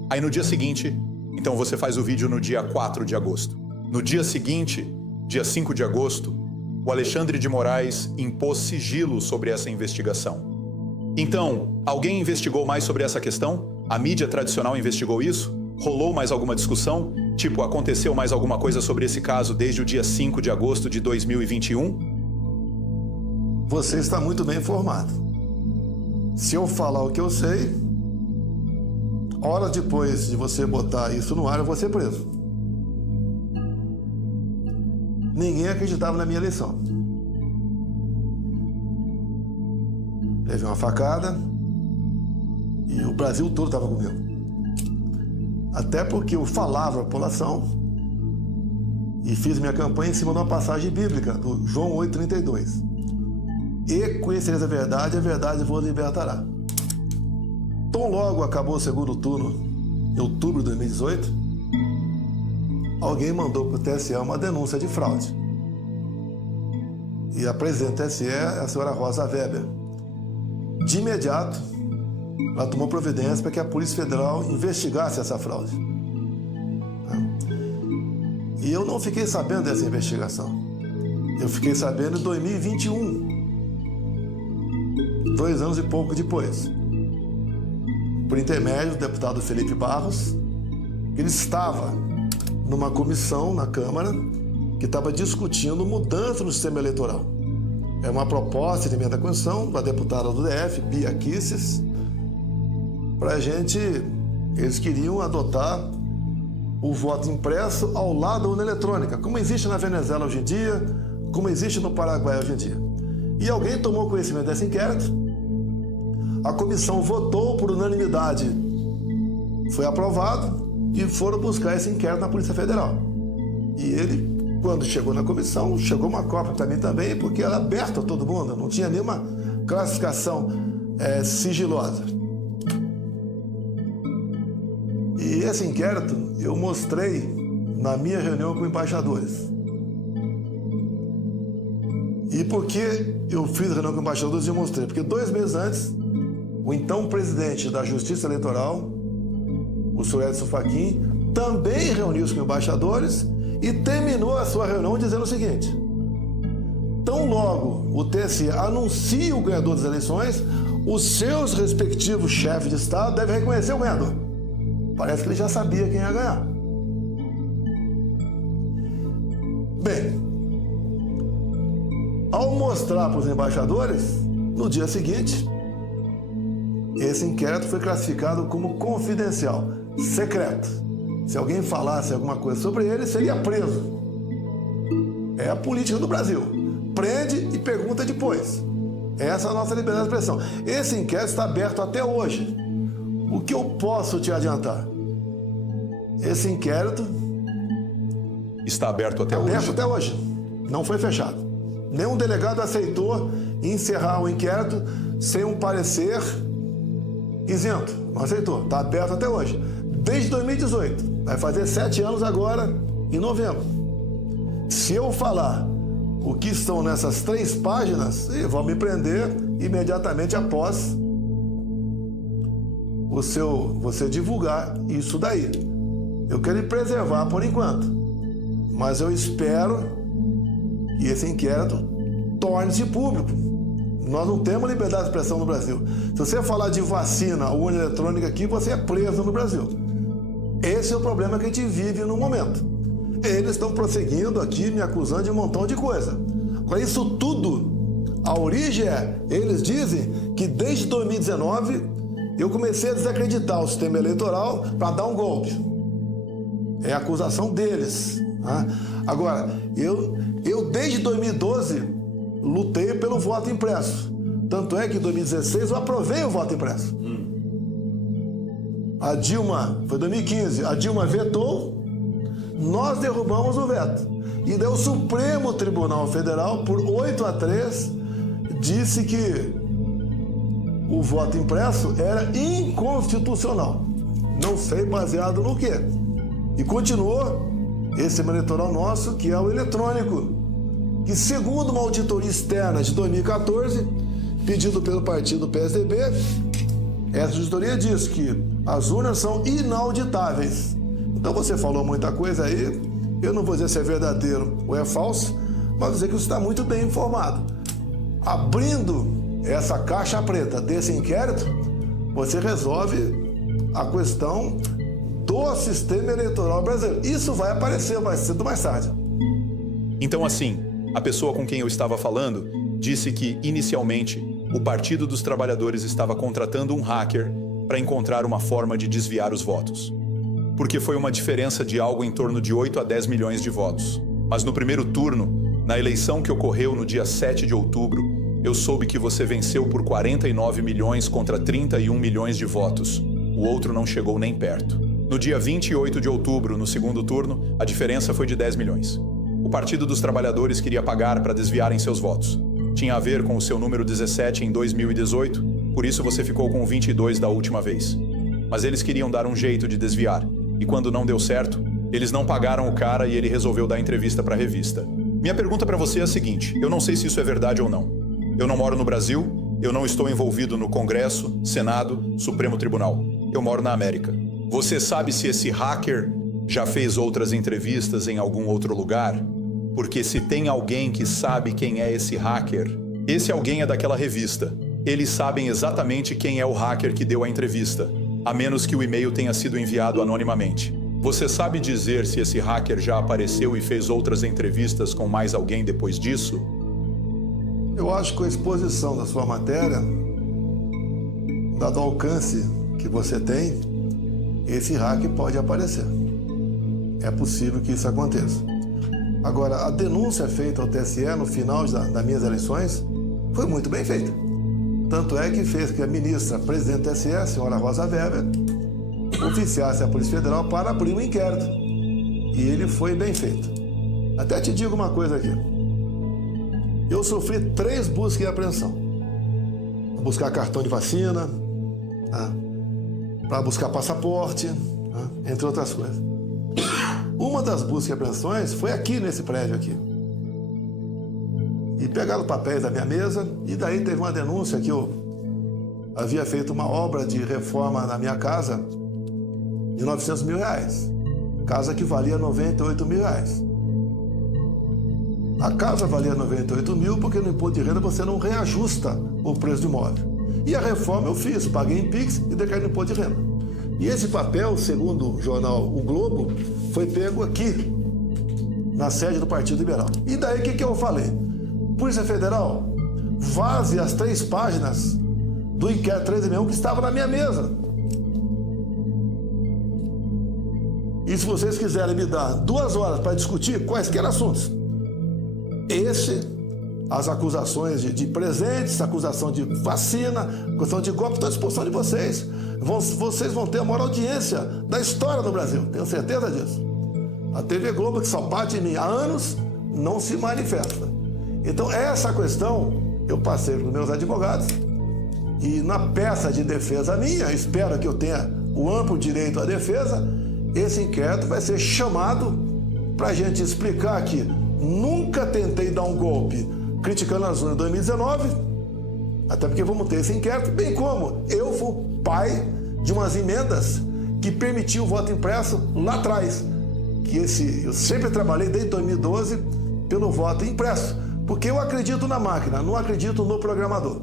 Aí no dia seguinte, então você faz o vídeo no dia 4 de agosto. No dia seguinte, dia 5 de agosto, o Alexandre de Moraes impôs sigilo sobre essa investigação. Então, alguém investigou mais sobre essa questão? A mídia tradicional investigou isso? Rolou mais alguma discussão? Tipo, aconteceu mais alguma coisa sobre esse caso desde o dia 5 de agosto de 2021? Você está muito bem informado. Se eu falar o que eu sei, horas depois de você botar isso no ar, eu vou ser preso. Ninguém acreditava na minha eleição. Levei uma facada e o Brasil todo estava comigo. Até porque eu falava a população e fiz minha campanha em cima de uma passagem bíblica, do João 8,32. E conhecereis a verdade vos libertará. Tão logo acabou o segundo turno, em outubro de 2018, alguém mandou para o TSE uma denúncia de fraude. E a presidente do TSE é a senhora Rosa Weber. de imediato, ela tomou providência para que a Polícia Federal investigasse essa fraude. E eu não fiquei sabendo dessa investigação. Eu fiquei sabendo em 2021, 2 anos e pouco depois, por intermédio do deputado Felipe Barros. Ele estava numa comissão na Câmara que estava discutindo mudança no sistema eleitoral. É uma proposta de emenda à Constituição da deputada do DF, Bia Kicis, para a gente. Eles queriam adotar o voto impresso ao lado da urna eletrônica, como existe na Venezuela hoje em dia, como existe no Paraguai hoje em dia. E alguém tomou conhecimento desse inquérito, a comissão votou por unanimidade, foi aprovado e foram buscar esse inquérito na Polícia Federal. E ele, quando chegou na comissão, chegou uma cópia para mim também, porque era aberto a todo mundo, não tinha nenhuma classificação sigilosa. E esse inquérito eu mostrei na minha reunião com embaixadores. E por que eu fiz a reunião com embaixadores e mostrei? Porque 2 meses antes, o então presidente da Justiça Eleitoral, o senhor Edson Fachin, também reuniu-se com embaixadores e terminou a sua reunião dizendo o seguinte: tão logo o TSE anuncia o ganhador das eleições, os seus respectivos chefes de Estado devem reconhecer o ganhador. Parece que ele já sabia quem ia ganhar. Bem, ao mostrar para os embaixadores, no dia seguinte, esse inquérito foi classificado como confidencial, secreto. Se alguém falasse alguma coisa sobre ele, seria preso. É a política do Brasil. Prende e pergunta depois. Essa é a nossa liberdade de expressão. Esse inquérito está aberto até hoje. O que eu posso te adiantar? Esse inquérito está aberto até hoje. Aberto até hoje. Não foi fechado. Nenhum delegado aceitou encerrar o inquérito sem um parecer isento. Não aceitou. Está aberto até hoje. Desde 2018. Vai fazer 7 anos agora, em novembro. Se eu falar o que estão nessas 3 páginas, vão me prender imediatamente após você divulgar isso daí. Eu quero preservar por enquanto, mas eu espero que esse inquérito torne-se público. Nós não temos liberdade de expressão no Brasil. Se você falar de vacina ou urna eletrônica aqui, você é preso no Brasil. Esse é o problema que a gente vive no momento. Eles estão prosseguindo aqui, me acusando de um montão de coisa. Agora, isso tudo, a origem eles dizem que desde 2019 eu comecei a desacreditar o sistema eleitoral para dar um golpe. É a acusação deles. Né? Agora, eu desde 2012 lutei pelo voto impresso. Tanto é que em 2016 eu aprovei o voto impresso. A Dilma, foi 2015, a Dilma vetou, nós derrubamos o veto. E daí o Supremo Tribunal Federal, por 8-3, disse que o voto impresso era inconstitucional. Não sei baseado no quê. E continuou esse sistema eleitoral nosso, que é o eletrônico, que segundo uma auditoria externa de 2014, pedido pelo partido PSDB, essa auditoria diz que as urnas são inauditáveis. Então você falou muita coisa aí, eu não vou dizer se é verdadeiro ou é falso, mas vou dizer que você está muito bem informado. Abrindo essa caixa preta desse inquérito, você resolve a questão do sistema eleitoral brasileiro. Isso vai aparecer mais cedo ou mais tarde. Então, assim, a pessoa com quem eu estava falando disse que, inicialmente, o Partido dos Trabalhadores estava contratando um hacker para encontrar uma forma de desviar os votos. Porque foi uma diferença de algo em torno de 8 a 10 milhões de votos. Mas no primeiro turno, na eleição que ocorreu no dia 7 de outubro, eu soube que você venceu por 49 milhões contra 31 milhões de votos. O outro não chegou nem perto. No dia 28 de outubro, no segundo turno, a diferença foi de 10 milhões. O Partido dos Trabalhadores queria pagar para desviarem seus votos. Tinha a ver com o seu número 17 em 2018, por isso você ficou com o 22 da última vez. Mas eles queriam dar um jeito de desviar, e quando não deu certo, eles não pagaram o cara e ele resolveu dar entrevista para a revista. Minha pergunta para você é a seguinte, eu não sei se isso é verdade ou não. Eu não moro no Brasil, Eu não estou envolvido no Congresso, Senado, Supremo Tribunal. Eu moro na América. Você sabe se esse hacker já fez outras entrevistas em algum outro lugar? Porque se tem alguém que sabe quem é esse hacker, esse alguém é daquela revista. Eles sabem exatamente quem é o hacker que deu a entrevista, a menos que o e-mail tenha sido enviado anonimamente. Você sabe dizer se esse hacker já apareceu e fez outras entrevistas com mais alguém depois disso? Eu acho que com a exposição da sua matéria, dado o alcance que você tem, esse hacker pode aparecer. É possível que isso aconteça. Agora, a denúncia feita ao TSE no final das minhas eleições foi muito bem feita. Tanto é que fez que a ministra, presidente do TSE, a senhora Rosa Weber, oficiasse a Polícia Federal para abrir um inquérito. E ele foi bem feito. Até te digo uma coisa aqui. Eu sofri 3 buscas e apreensão. Para buscar cartão de vacina, para buscar passaporte, entre outras coisas. Uma das buscas e apreensões foi aqui, nesse prédio aqui. E pegaram papéis da minha mesa, e daí teve uma denúncia que eu havia feito uma obra de reforma na minha casa de R$900 mil. Casa que valia R$98 mil. A casa valia 98 mil porque no imposto de renda você não reajusta o preço do imóvel. E a reforma eu fiz, paguei em Pix e declarei no imposto de renda. E esse papel, segundo o jornal O Globo, foi pego aqui, na sede do Partido Liberal. E daí o que eu falei? Polícia Federal, vaze as 3 páginas do inquérito 361 que estava na minha mesa. E se vocês quiserem me dar 2 horas para discutir quaisquer assuntos, as acusações de presentes, acusação de vacina, acusação de golpe, estão à disposição de vocês. Vocês vão ter a maior audiência da história do Brasil, tenho certeza disso. A TV Globo, que só bate em mim há anos, não se manifesta. Então, essa questão eu passei para os meus advogados e na peça de defesa minha, espero que eu tenha o amplo direito à defesa, esse inquérito vai ser chamado para a gente explicar que nunca tentei dar um golpe criticando as urnas de 2019, até porque vamos ter esse inquérito, bem como eu fui pai de umas emendas que permitiam o voto impresso lá atrás. Eu sempre trabalhei desde 2012 pelo voto impresso, porque eu acredito na máquina, não acredito no programador.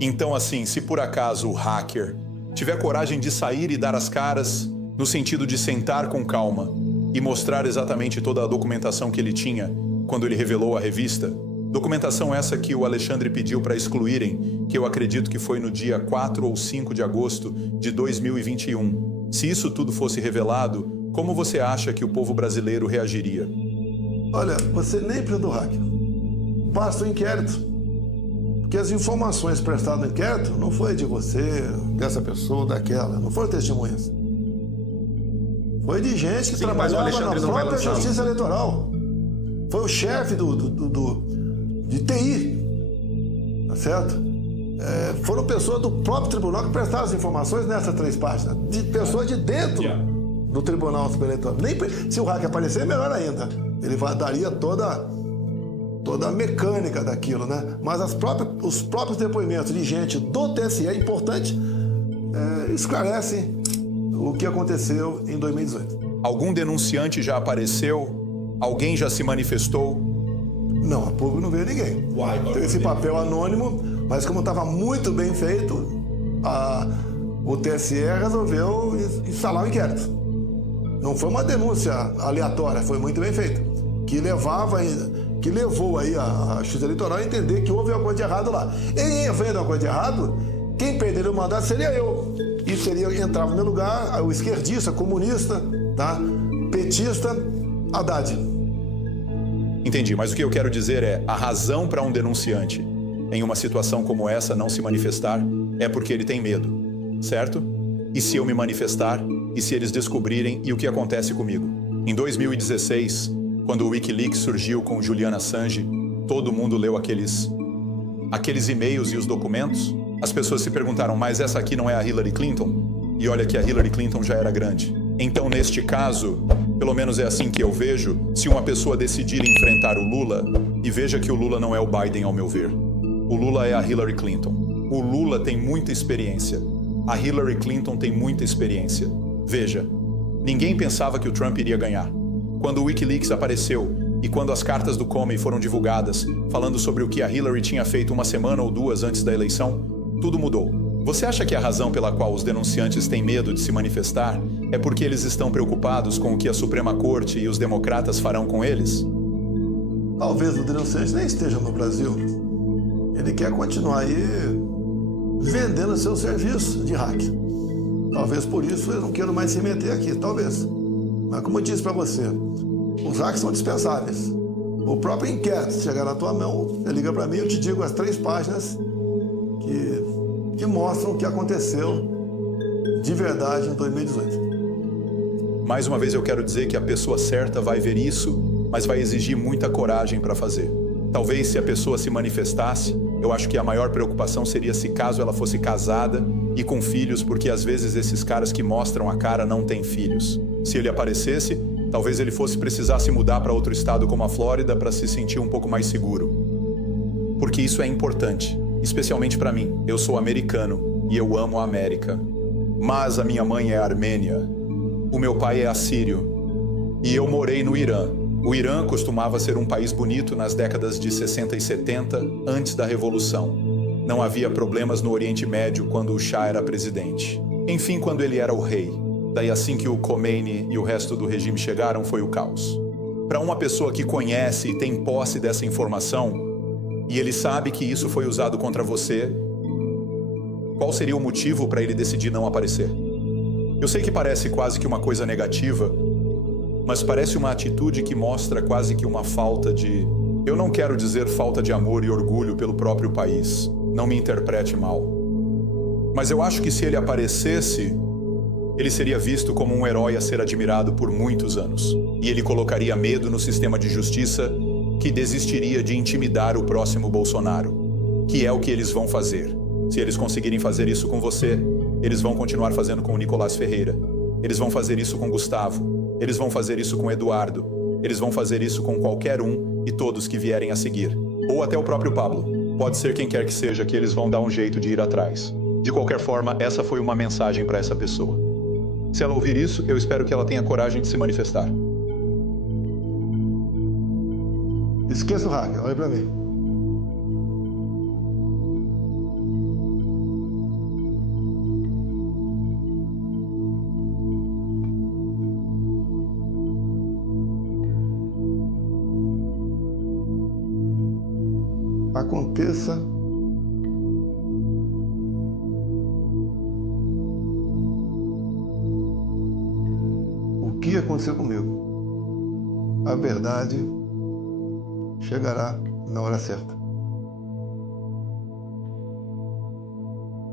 Então, assim, se por acaso o hacker tiver coragem de sair e dar as caras, no sentido de sentar com calma e mostrar exatamente toda a documentação que ele tinha quando ele revelou a revista, documentação essa que o Alexandre pediu para excluírem, que eu acredito que foi no dia 4 ou 5 de agosto de 2021. Se isso tudo fosse revelado, como você acha que o povo brasileiro reagiria? Olha, você nem precisa do hacker. Basta o inquérito. Porque as informações prestadas no inquérito não foi de você, dessa pessoa, daquela, não foram testemunhas. Foi de gente que trabalhava na própria Justiça Eleitoral. Foi o chefe de TI, tá certo? Foram pessoas do próprio tribunal que prestaram as informações nessas 3 páginas. De pessoas de dentro do Tribunal Superior Eleitoral. Nem, se o hacker aparecer, melhor ainda. Ele daria toda a mecânica daquilo, né? Mas os próprios depoimentos de gente do TSE, é importante, esclarecem o que aconteceu em 2018. Algum denunciante já apareceu? Alguém já se manifestou? Não, a público não veio ninguém. Tem esse papel anônimo, mas como estava muito bem feito, o TSE resolveu instalar o inquérito. Não foi uma denúncia aleatória, foi muito bem feito. Que levou aí a Justiça Eleitoral a entender que houve alguma coisa de errado lá. E havendo alguma coisa de errado, quem perderia o mandato seria eu. E entrava no meu lugar o esquerdista, comunista, tá? Petista, Haddad. Entendi, mas o que eu quero dizer é, a razão para um denunciante em uma situação como essa não se manifestar é porque ele tem medo, certo? E se eu me manifestar, e se eles descobrirem, e o que acontece comigo? Em 2016, quando o Wikileaks surgiu com Julian Assange, todo mundo leu aqueles e-mails e os documentos. As pessoas se perguntaram, mas essa aqui não é a Hillary Clinton? E olha que a Hillary Clinton já era grande. Então, neste caso, pelo menos é assim que eu vejo, se uma pessoa decidir enfrentar o Lula, e veja que o Lula não é o Biden ao meu ver. O Lula é a Hillary Clinton. O Lula tem muita experiência. A Hillary Clinton tem muita experiência. Veja, ninguém pensava que o Trump iria ganhar. Quando o Wikileaks apareceu e quando as cartas do Comey foram divulgadas, falando sobre o que a Hillary tinha feito uma semana ou duas antes da eleição, tudo mudou. Você acha que a razão pela qual os denunciantes têm medo de se manifestar é porque eles estão preocupados com o que a Suprema Corte e os democratas farão com eles? Talvez o denunciante nem esteja no Brasil. Ele quer continuar aí vendendo seu serviço de hack. Talvez por isso ele não queira mais se meter aqui, talvez. Mas como eu disse para você, os hacks são dispensáveis. O próprio inquérito, se chegar na tua mão, você liga para mim, eu te digo as 3 páginas que mostram o que aconteceu de verdade em 2018. Mais uma vez eu quero dizer que a pessoa certa vai ver isso, mas vai exigir muita coragem para fazer. Talvez se a pessoa se manifestasse, eu acho que a maior preocupação seria se caso ela fosse casada e com filhos, porque às vezes esses caras que mostram a cara não têm filhos. Se ele aparecesse, talvez ele fosse precisar se mudar para outro estado como a Flórida para se sentir um pouco mais seguro. Porque isso é importante, especialmente para mim. Eu sou americano e eu amo a América. Mas a minha mãe é armênia, o meu pai é assírio e eu morei no Irã. O Irã costumava ser um país bonito nas décadas de 60 e 70, antes da Revolução. Não havia problemas no Oriente Médio quando o Shah era presidente. Enfim, quando ele era o rei. Daí assim que o Khomeini e o resto do regime chegaram, foi o caos. Para uma pessoa que conhece e tem posse dessa informação, e ele sabe que isso foi usado contra você, qual seria o motivo para ele decidir não aparecer? Eu sei que parece quase que uma coisa negativa, mas parece uma atitude que mostra quase que uma falta de... Eu não quero dizer falta de amor e orgulho pelo próprio país. Não me interprete mal. Mas eu acho que se ele aparecesse, ele seria visto como um herói a ser admirado por muitos anos. E ele colocaria medo no sistema de justiça, que desistiria de intimidar o próximo Bolsonaro. Que é o que eles vão fazer. Se eles conseguirem fazer isso com você, eles vão continuar fazendo com o Nicolás Ferreira. Eles vão fazer isso com Gustavo. Eles vão fazer isso com Eduardo. Eles vão fazer isso com qualquer um e todos que vierem a seguir. Ou até o próprio Pablo. Pode ser quem quer que seja que eles vão dar um jeito de ir atrás. De qualquer forma, essa foi uma mensagem para essa pessoa. Se ela ouvir isso, eu espero que ela tenha coragem de se manifestar. Esqueça o hacker, olha para mim. Aconteça o que aconteceu comigo, a verdade chegará na hora certa.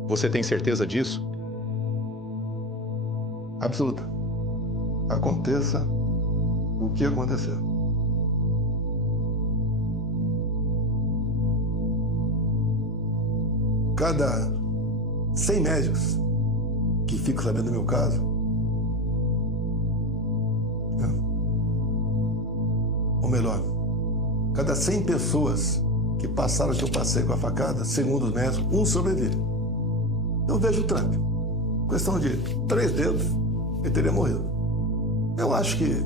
Você tem certeza disso? Absoluta. Aconteça o que aconteceu. Cada 100 médicos que ficam sabendo do meu caso, ou melhor, cada 100 pessoas que passaram o que eu passei com a facada, segundo os médicos, um sobrevive. Eu vejo o Trump, questão de 3 dedos, ele teria morrido. Eu acho que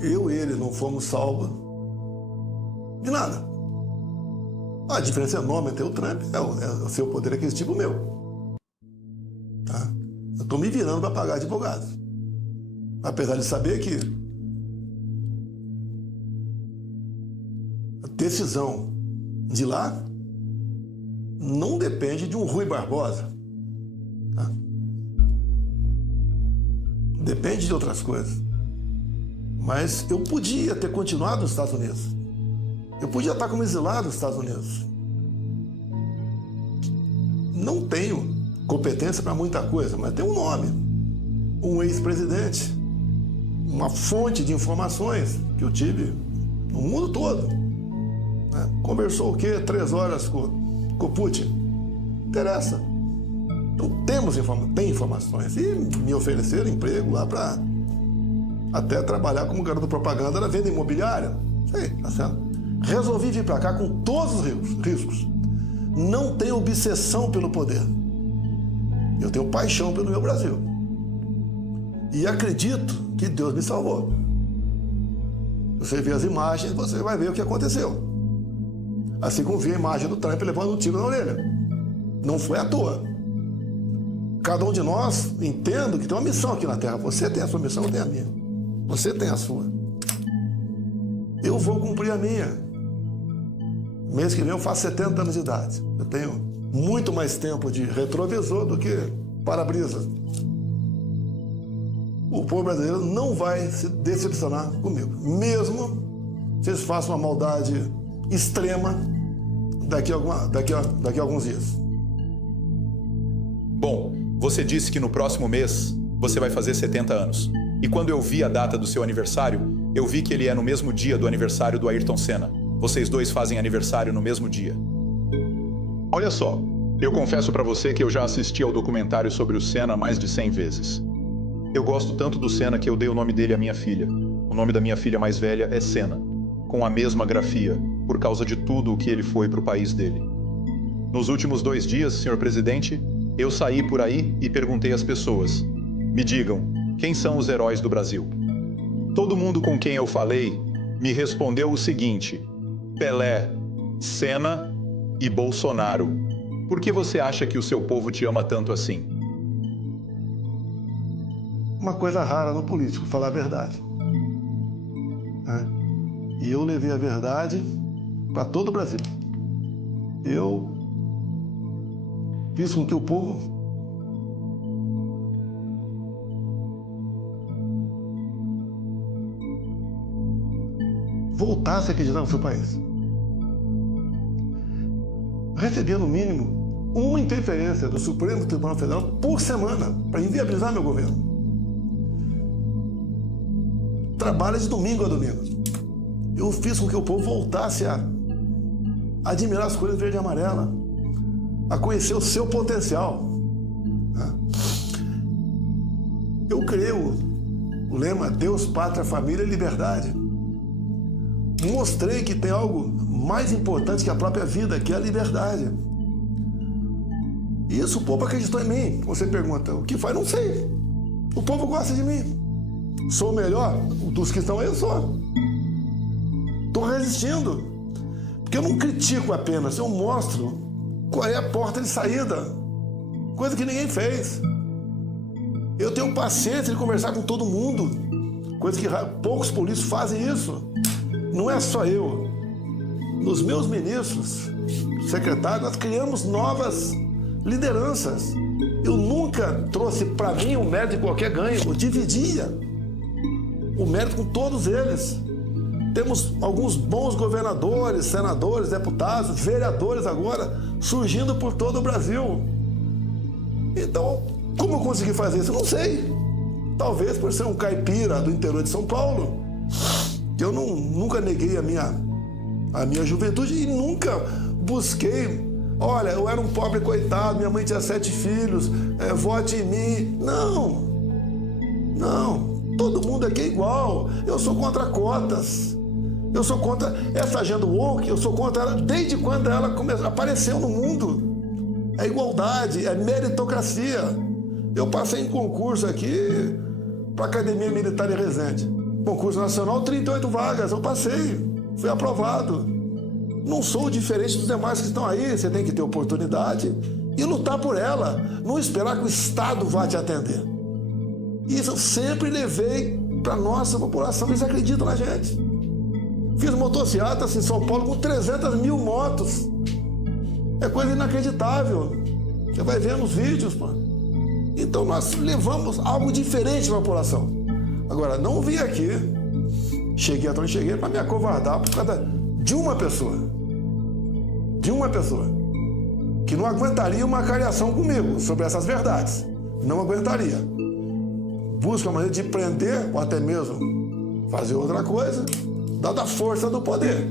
eu e ele não fomos salvos de nada. A diferença enorme entre o Trump é o seu poder aquisitivo meu. Tá? Eu estou me virando para pagar advogado. Apesar de saber que a decisão de lá não depende de um Rui Barbosa. Tá? Depende de outras coisas. Mas eu podia ter continuado nos Estados Unidos. Eu podia estar como exilado nos Estados Unidos. Não tenho competência para muita coisa, mas tem um nome. Um ex-presidente. Uma fonte de informações que eu tive no mundo todo. Conversou o quê? 3 horas com o Putin. Interessa. Então tem informações. E me ofereceram emprego lá para até trabalhar como garoto propaganda na venda imobiliária. Sei, tá certo? Resolvi vir para cá com todos os riscos. Não tenho obsessão pelo poder. Eu tenho paixão pelo meu Brasil. E acredito que Deus me salvou. Você vê as imagens, você vai ver o que aconteceu. Assim como vi a imagem do Trump levando um tiro na orelha. Não foi à toa. Cada um de nós entende que tem uma missão aqui na Terra. Você tem a sua missão, eu tenho a minha. Você tem a sua. Eu vou cumprir a minha. Mês que vem eu faço 70 anos de idade. Eu tenho muito mais tempo de retrovisor do que para-brisa. O povo brasileiro não vai se decepcionar comigo. Mesmo se eles façam uma maldade extrema daqui a alguns dias. Bom, você disse que no próximo mês você vai fazer 70 anos. E quando eu vi a data do seu aniversário, eu vi que ele é no mesmo dia do aniversário do Ayrton Senna. Vocês dois fazem aniversário no mesmo dia. Olha só, eu confesso pra você que eu já assisti ao documentário sobre o Senna mais de 100 vezes. Eu gosto tanto do Senna que eu dei o nome dele à minha filha. O nome da minha filha mais velha é Senna, com a mesma grafia, por causa de tudo o que ele foi pro país dele. Nos últimos 2 dias, senhor presidente, eu saí por aí e perguntei às pessoas: me digam, quem são os heróis do Brasil? Todo mundo com quem eu falei me respondeu o seguinte: Pelé, Senna e Bolsonaro. Por que você acha que o seu povo te ama tanto assim? Uma coisa rara no político, falar a verdade. E eu levei a verdade para todo o Brasil. Eu fiz com que o povo voltasse a acreditar no seu país. Recebia, no mínimo, uma interferência do Supremo Tribunal Federal por semana para inviabilizar meu governo. Trabalha de domingo a domingo. Eu fiz com que o povo voltasse a admirar as cores verde e amarela, a conhecer o seu potencial. Eu criei o lema Deus, Pátria, Família e Liberdade. Mostrei que tem algo mais importante que a própria vida, que é a liberdade. E isso o povo acreditou em mim. Você pergunta, o que faz? Não sei. O povo gosta de mim. Sou o melhor dos que estão aí, eu sou. Estou resistindo. Porque eu não critico apenas, eu mostro qual é a porta de saída. Coisa que ninguém fez. Eu tenho paciência de conversar com todo mundo. Coisa que poucos políticos fazem isso. Não é só eu. Nos meus ministros, secretários, nós criamos novas lideranças. Eu nunca trouxe para mim o mérito de qualquer ganho. Eu dividia o mérito com todos eles. Temos alguns bons governadores, senadores, deputados, vereadores agora, surgindo por todo o Brasil. Então, como eu consegui fazer isso? Eu não sei. Talvez por ser um caipira do interior de São Paulo, que eu nunca neguei a minha juventude e nunca busquei. Olha, eu era um pobre coitado, minha mãe tinha 7 filhos, vote em mim. Não. Todo mundo aqui é igual. Eu sou contra cotas. Eu sou contra essa agenda woke, eu sou contra ela desde quando ela apareceu no mundo. É igualdade, é meritocracia. Eu passei em concurso aqui para a Academia Militar de Resende. Concurso nacional, 38 vagas, eu passei, fui aprovado. Não sou diferente dos demais que estão aí, você tem que ter oportunidade e lutar por ela, não esperar que o Estado vá te atender. Isso eu sempre levei para a nossa população, eles acreditam na gente. Fiz motocicletas em São Paulo com 300 mil motos. É coisa inacreditável. Você vai ver nos vídeos, pô. Então nós levamos algo diferente para a população. Agora, não vim aqui, cheguei até onde cheguei para me acovardar por causa de uma pessoa. De uma pessoa. Que não aguentaria uma cariação comigo sobre essas verdades. Não aguentaria. Busca uma maneira de prender, ou até mesmo fazer outra coisa, dada a força do poder.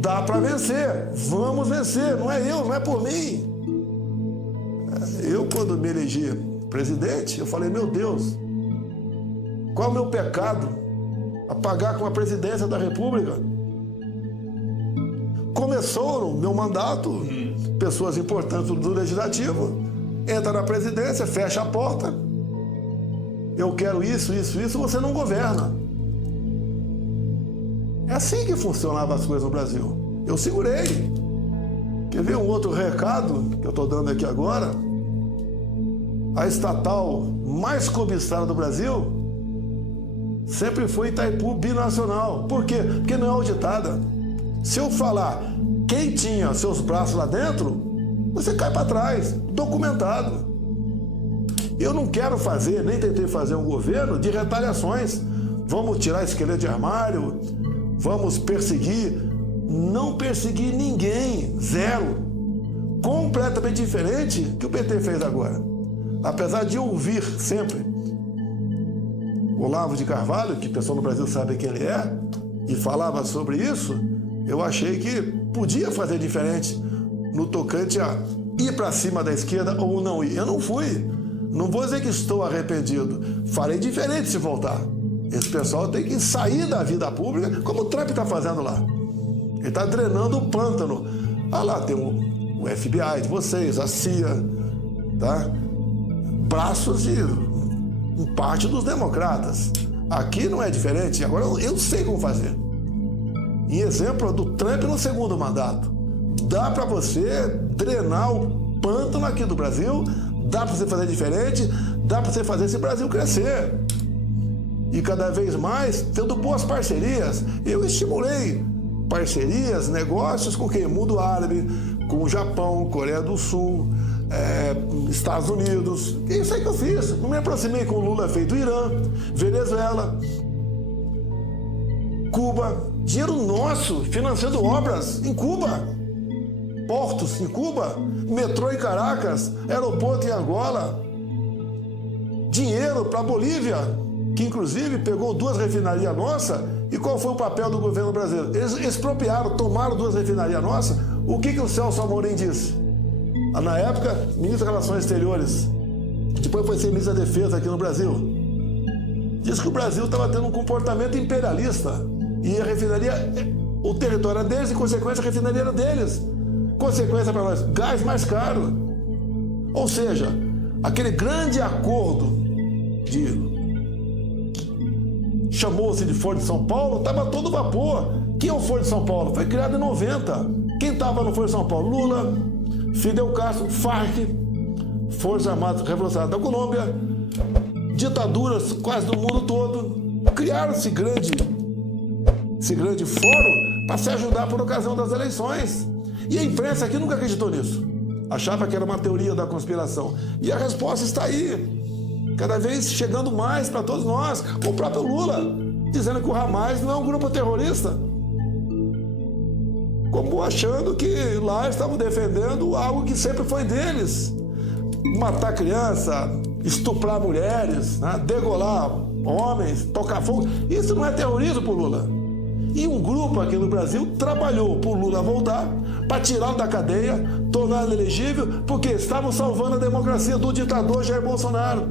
Dá para vencer. Vamos vencer. Não é eu, não é por mim. Eu, quando me elegi presidente, eu falei, meu Deus, qual é o meu pecado a pagar com a presidência da República? começou no meu mandato, pessoas importantes do Legislativo, entra na presidência, fecha a porta, eu quero isso, você não governa. É assim que funcionavam as coisas no Brasil. Eu segurei. Quer ver um outro recado que eu estou dando aqui agora? A estatal mais cobiçada do Brasil sempre foi Itaipu Binacional. Por quê? Porque não é auditada. Se eu falar quem tinha seus braços lá dentro, você cai para trás, documentado. Eu não quero fazer, nem tentei fazer um governo de retaliações. Vamos tirar esqueleto de armário, vamos perseguir. Não persegui ninguém, zero. Completamente diferente do que o PT fez agora. Apesar de ouvir sempre Olavo de Carvalho, que o pessoal no Brasil sabe quem ele é, e falava sobre isso, eu achei que podia fazer diferente no tocante a ir para cima da esquerda ou não ir. Eu não fui. Não vou dizer que estou arrependido. Farei diferente se voltar. Esse pessoal tem que sair da vida pública, como o Trump está fazendo lá. Ele está drenando o pântano. Ah lá, tem o FBI de vocês, a CIA, tá? Braços de parte dos democratas. Aqui não é diferente. Agora eu sei como fazer. Em exemplo do Trump no segundo mandato. Dá para você drenar o pântano aqui do Brasil, dá para você fazer diferente, dá para você fazer esse Brasil crescer. E cada vez mais tendo boas parcerias. Eu estimulei parcerias, negócios com quem? Mundo árabe, com o Japão, Coreia do Sul, Estados Unidos. É isso aí que eu fiz. Não me aproximei com o Lula feito Irã, Venezuela, Cuba. Dinheiro nosso financiando obras em Cuba. Portos em Cuba, metrô em Caracas, aeroporto em Angola. Dinheiro para a Bolívia, que inclusive pegou 2 refinarias nossas. E qual foi o papel do governo brasileiro? Eles expropriaram, tomaram 2 refinarias nossas. O que o Celso Amorim disse? Na época, ministro das Relações Exteriores. Depois foi ser ministro da Defesa aqui no Brasil. Disse que o Brasil estava tendo um comportamento imperialista. E a refinaria, o território era deles e, consequência, a refinaria era deles. Consequência para nós, gás mais caro. Ou seja, aquele grande acordo chamou-se de Foro de São Paulo, estava todo vapor. Quem é o Foro de São Paulo? Foi criado em 90. Quem estava no Foro de São Paulo? Lula, Fidel Castro, Farc, Forças Armadas Revolucionárias da Colômbia, ditaduras quase do mundo todo. Criaram esse grande fórum para se ajudar por ocasião das eleições. E a imprensa aqui nunca acreditou nisso. Achava que era uma teoria da conspiração. E a resposta está aí. Cada vez chegando mais para todos nós. O próprio Lula, dizendo que o Hamas não é um grupo terrorista. Como achando que lá estavam defendendo algo que sempre foi deles. Matar criança, estuprar mulheres, né? Degolar homens, tocar fogo. Isso não é terrorismo para o Lula. E um grupo aqui no Brasil trabalhou para o Lula voltar, para tirá-lo da cadeia, torná-lo elegível, porque estavam salvando a democracia do ditador Jair Bolsonaro.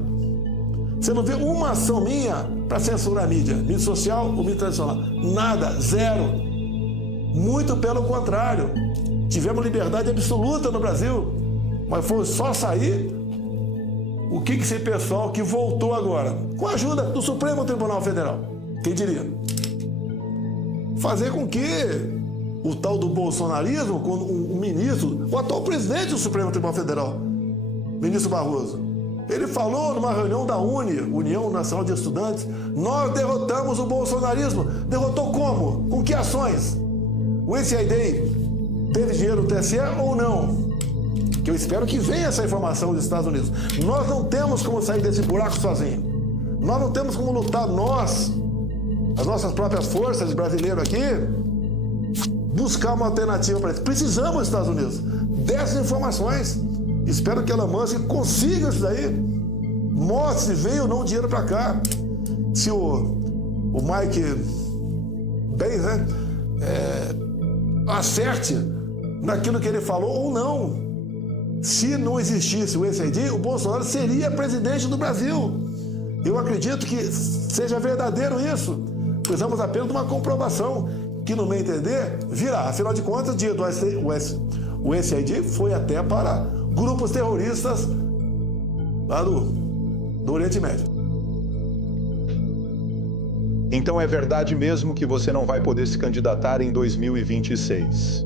Você não vê uma ação minha para censurar a mídia social ou mídia tradicional. Nada, zero. Muito pelo contrário. Tivemos liberdade absoluta no Brasil, mas foi só sair o que esse pessoal que voltou agora, com a ajuda do Supremo Tribunal Federal, quem diria? Fazer com que o tal do bolsonarismo, quando o ministro, o atual presidente do Supremo Tribunal Federal, ministro Barroso, ele falou numa reunião da União Nacional de Estudantes, nós derrotamos o bolsonarismo. Derrotou como? Com que ações? O NCAA teve dinheiro no TSE ou não? Que eu espero que venha essa informação dos Estados Unidos. Nós não temos como sair desse buraco sozinho. Nós não temos como lutar, nós, as nossas próprias forças brasileiras aqui, buscar uma alternativa para isso. Precisamos dos Estados Unidos dessas informações. Espero que Elon Musk consiga isso daí. Mostre se veio ou não dinheiro para cá. Se o Mike Benz, né, acerte naquilo que ele falou ou não. Se não existisse o USAID, o Bolsonaro seria presidente do Brasil. Eu acredito que seja verdadeiro isso. Precisamos apenas de uma comprovação que, no meu entender, virá. Afinal de contas, o USAID foi até para grupos terroristas lá do Oriente Médio. Então é verdade mesmo que você não vai poder se candidatar em 2026?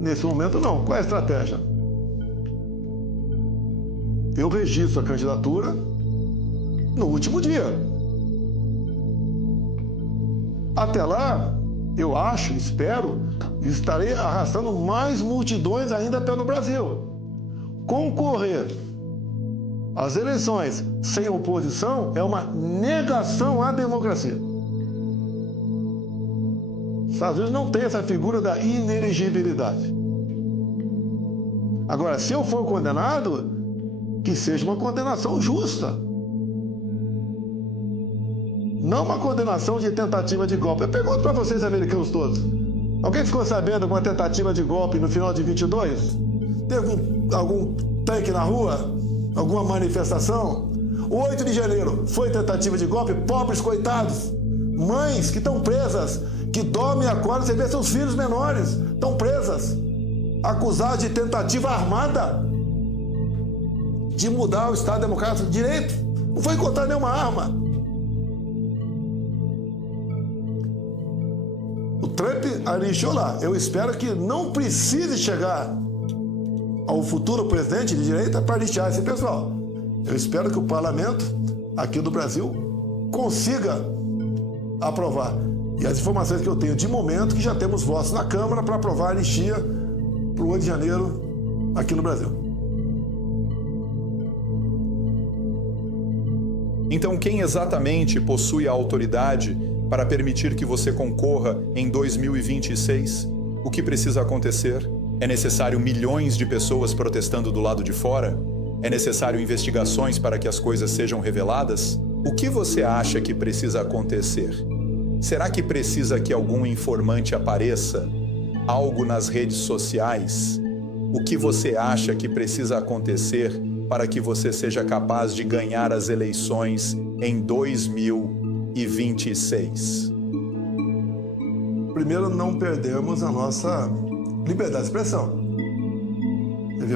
Nesse momento, não. Qual é a estratégia? Eu registro a candidatura no último dia. Até lá, eu acho, espero, estarei arrastando mais multidões ainda pelo Brasil. Concorrer às eleições sem oposição é uma negação à democracia. Os Estados Unidos não tem essa figura da inelegibilidade. Agora, se eu for condenado, que seja uma condenação justa. Não uma condenação de tentativa de golpe. Eu pergunto para vocês, americanos todos. Alguém ficou sabendo de uma tentativa de golpe no final de 22? Teve algum tanque na rua? Alguma manifestação? O 8 de janeiro foi tentativa de golpe? Pobres coitados. Mães que estão presas, que dormem e acordam, você vê seus filhos menores, estão presas, acusados de tentativa armada de mudar o Estado Democrático de Direito. Não foi encontrar nenhuma arma. O Trump alistou lá. Eu espero que não precise chegar ao futuro presidente de direita para alistar esse pessoal. Eu espero que o parlamento aqui do Brasil consiga aprovar. E as informações que eu tenho de momento, que já temos votos na Câmara para aprovar a anistia para o 8 de janeiro aqui no Brasil. Então, quem exatamente possui a autoridade para permitir que você concorra em 2026? O que precisa acontecer? É necessário milhões de pessoas protestando do lado de fora? É necessário investigações para que as coisas sejam reveladas? O que você acha que precisa acontecer? Será que precisa que algum informante apareça? Algo nas redes sociais? O que você acha que precisa acontecer para que você seja capaz de ganhar as eleições em 2026? Primeiro, não perdemos a nossa liberdade de expressão.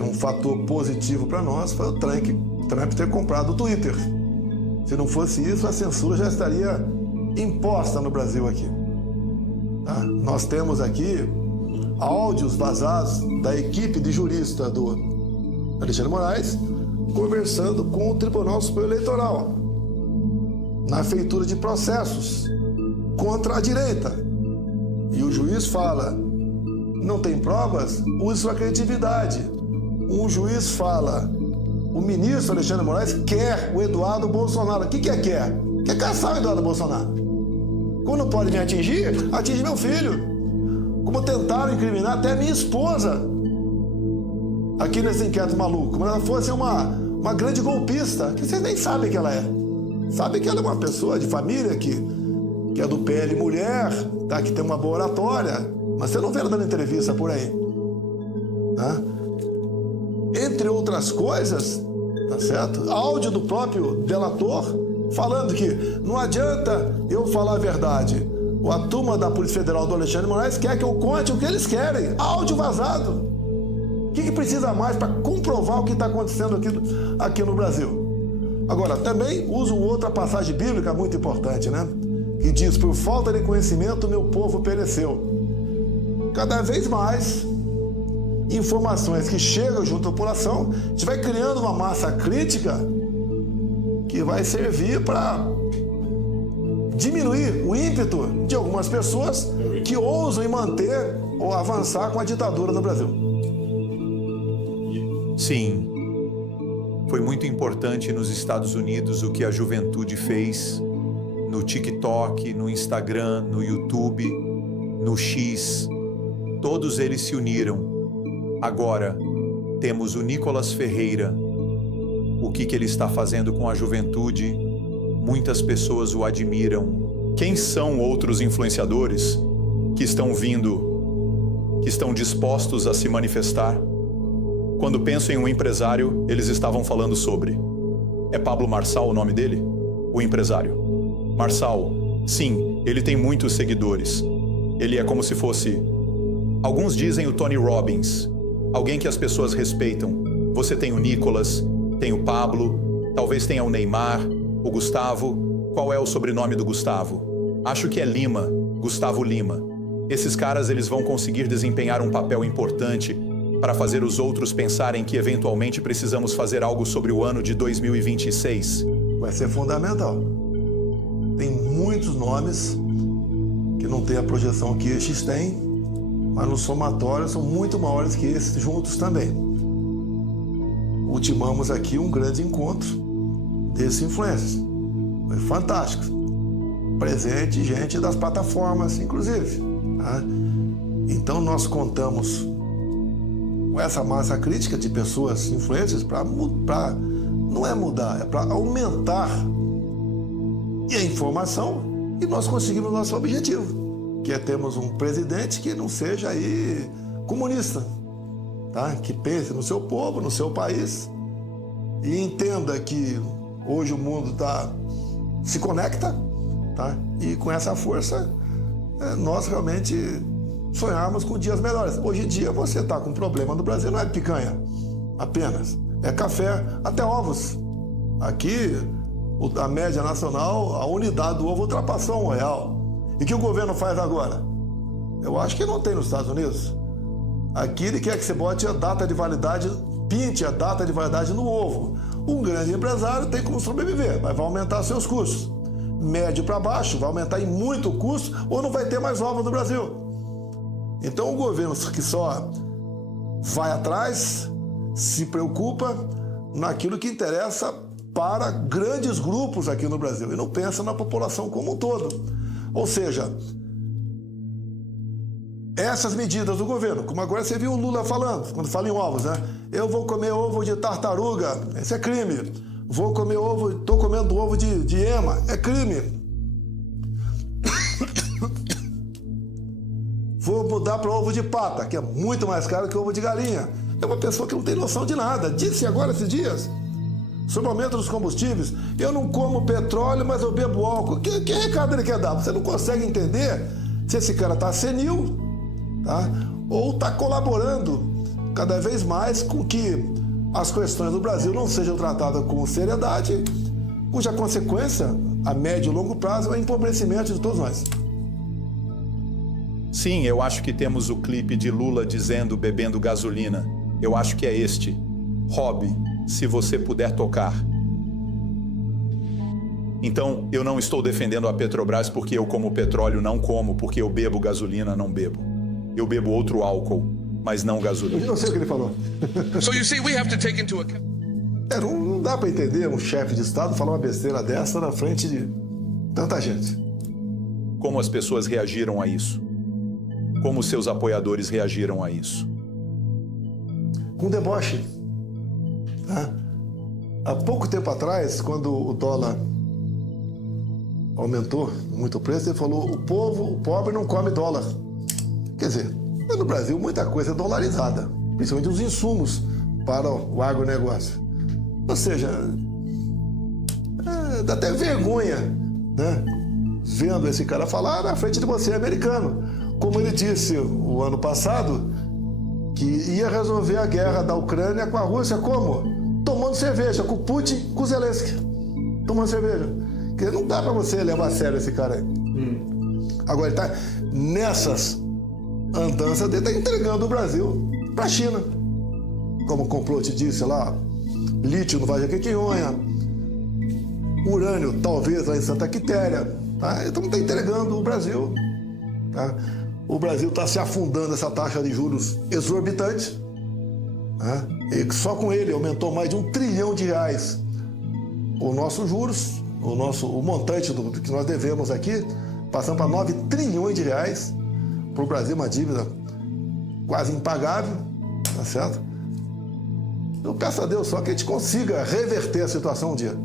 Um fator positivo para nós foi o Trump ter comprado o Twitter. Se não fosse isso, a censura já estaria imposta no Brasil aqui. Tá? Nós temos aqui áudios vazados da equipe de jurista do Alexandre Moraes conversando com o Tribunal Superior Eleitoral na feitura de processos contra a direita. E o juiz fala: não tem provas? Use sua criatividade. Um juiz fala: o ministro Alexandre Moraes quer o Eduardo Bolsonaro. O que quer? Quer caçar o Eduardo Bolsonaro. Como não pode me atingir, atinge meu filho. Como tentaram incriminar até minha esposa aqui nesse inquérito maluco. Como ela fosse uma grande golpista, que vocês nem sabem que ela é. Sabem que ela é uma pessoa de família que é do PL Mulher, tá? Que tem uma boa oratória, mas você não vê ela dando entrevista por aí. Tá? Entre outras coisas, tá certo? Áudio do próprio delator falando que não adianta eu falar a verdade. A turma da Polícia Federal do Alexandre de Moraes quer que eu conte o que eles querem. Áudio vazado. O que precisa mais para comprovar o que está acontecendo aqui no Brasil? Agora, também uso outra passagem bíblica muito importante, né? Que diz: por falta de conhecimento, meu povo pereceu. Cada vez mais informações que chegam junto à população, a gente vai criando uma massa crítica que vai servir para diminuir o ímpeto de algumas pessoas que ousam manter ou avançar com a ditadura no Brasil. Sim, foi muito importante nos Estados Unidos o que a juventude fez no TikTok, no Instagram, no YouTube, no X. Todos eles se uniram. Agora, temos o Nicolas Ferreira. O que ele está fazendo com a juventude? Muitas pessoas o admiram. Quem são outros influenciadores que estão vindo, que estão dispostos a se manifestar? Quando penso em um empresário, eles estavam falando sobre. É Pablo Marçal o nome dele? O empresário. Marçal, sim, ele tem muitos seguidores. Ele é como se fosse... Alguns dizem o Tony Robbins, alguém que as pessoas respeitam. Você tem o Nicolas, tem o Pablo, talvez tenha o Neymar, o Gustavo. Qual é o sobrenome do Gustavo? Acho que é Lima, Gustavo Lima. Esses caras, eles vão conseguir desempenhar um papel importante para fazer os outros pensarem que eventualmente precisamos fazer algo sobre o ano de 2026. Vai ser fundamental. Tem muitos nomes que não tem a projeção que estes têm, mas no somatório são muito maiores que esses juntos também. Ultimamos aqui um grande encontro desses influencers. Foi fantástico. Presente gente das plataformas, inclusive. Tá? Então nós contamos com essa massa crítica de pessoas influencers para não é mudar, é para aumentar a informação e nós conseguimos o nosso objetivo, que é termos um presidente que não seja aí comunista, tá? Que pense no seu povo, no seu país e entenda que hoje o mundo se conecta, tá? E com essa força nós realmente sonharmos com dias melhores. Hoje em dia você está com problema no Brasil, não é picanha apenas, é café, até ovos. Aqui a média nacional, a unidade do ovo ultrapassou R$1. E o que o governo faz agora? Eu acho que não tem nos Estados Unidos. Aqui ele quer que você bote a data de validade, pinte a data de validade no ovo. Um grande empresário tem como sobreviver, mas vai aumentar seus custos. Médio para baixo, vai aumentar em muito o custo ou não vai ter mais ovos no Brasil. Então o governo que só vai atrás, se preocupa naquilo que interessa para grandes grupos aqui no Brasil e não pensa na população como um todo. Ou seja, essas medidas do governo, como agora você viu o Lula falando, quando fala em ovos, né? Eu vou comer ovo de tartaruga, esse é crime. Vou comer ovo, estou comendo ovo de ema, é crime. Vou mudar para ovo de pata, que é muito mais caro que ovo de galinha. É uma pessoa que não tem noção de nada. Disse agora esses dias sobre o aumento dos combustíveis. Eu não como petróleo, mas eu bebo álcool. Que recado ele quer dar? Você não consegue entender se esse cara está senil, tá? Ou está colaborando cada vez mais com que as questões do Brasil não sejam tratadas com seriedade, cuja consequência, a médio e longo prazo, é o empobrecimento de todos nós. Sim, eu acho que temos o clipe de Lula dizendo bebendo gasolina. Eu acho que é este. Hobby, se você puder tocar. Então, eu não estou defendendo a Petrobras porque eu como petróleo, não como porque eu bebo gasolina, não bebo. Eu bebo outro álcool, mas não gasolina. Eu não sei o que ele falou. So you see, we have to take into account. Não dá para entender um chefe de Estado falar uma besteira dessa na frente de tanta gente. Como as pessoas reagiram a isso? Como seus apoiadores reagiram a isso? Com deboche. Tá? Há pouco tempo atrás, quando o dólar aumentou muito o preço, ele falou: o pobre não come dólar. Quer dizer, no Brasil muita coisa é dolarizada, principalmente os insumos para o agronegócio. Ou seja, dá até vergonha, né? Vendo esse cara falar na frente de você, americano. Como ele disse o ano passado, que ia resolver a guerra da Ucrânia com a Rússia como? Tomando cerveja, com o Putin, com o Zelensky. Tomando cerveja. Porque não dá para você levar a sério esse cara aí. Agora ele tá nessas andanças dele, tá entregando o Brasil para a China. Como o complô te disse lá, lítio no Vale do Jequitinhonha, urânio talvez lá em Santa Quitéria. Tá? Então está entregando o Brasil. Tá? O Brasil está se afundando essa taxa de juros exorbitante. Tá? E só com ele aumentou mais de R$1 trilhão os nossos juros, o montante do que nós devemos aqui, passando para R$9 trilhões. Para o Brasil, uma dívida quase impagável. Tá certo? Eu peço a Deus só que a gente consiga reverter a situação um dia.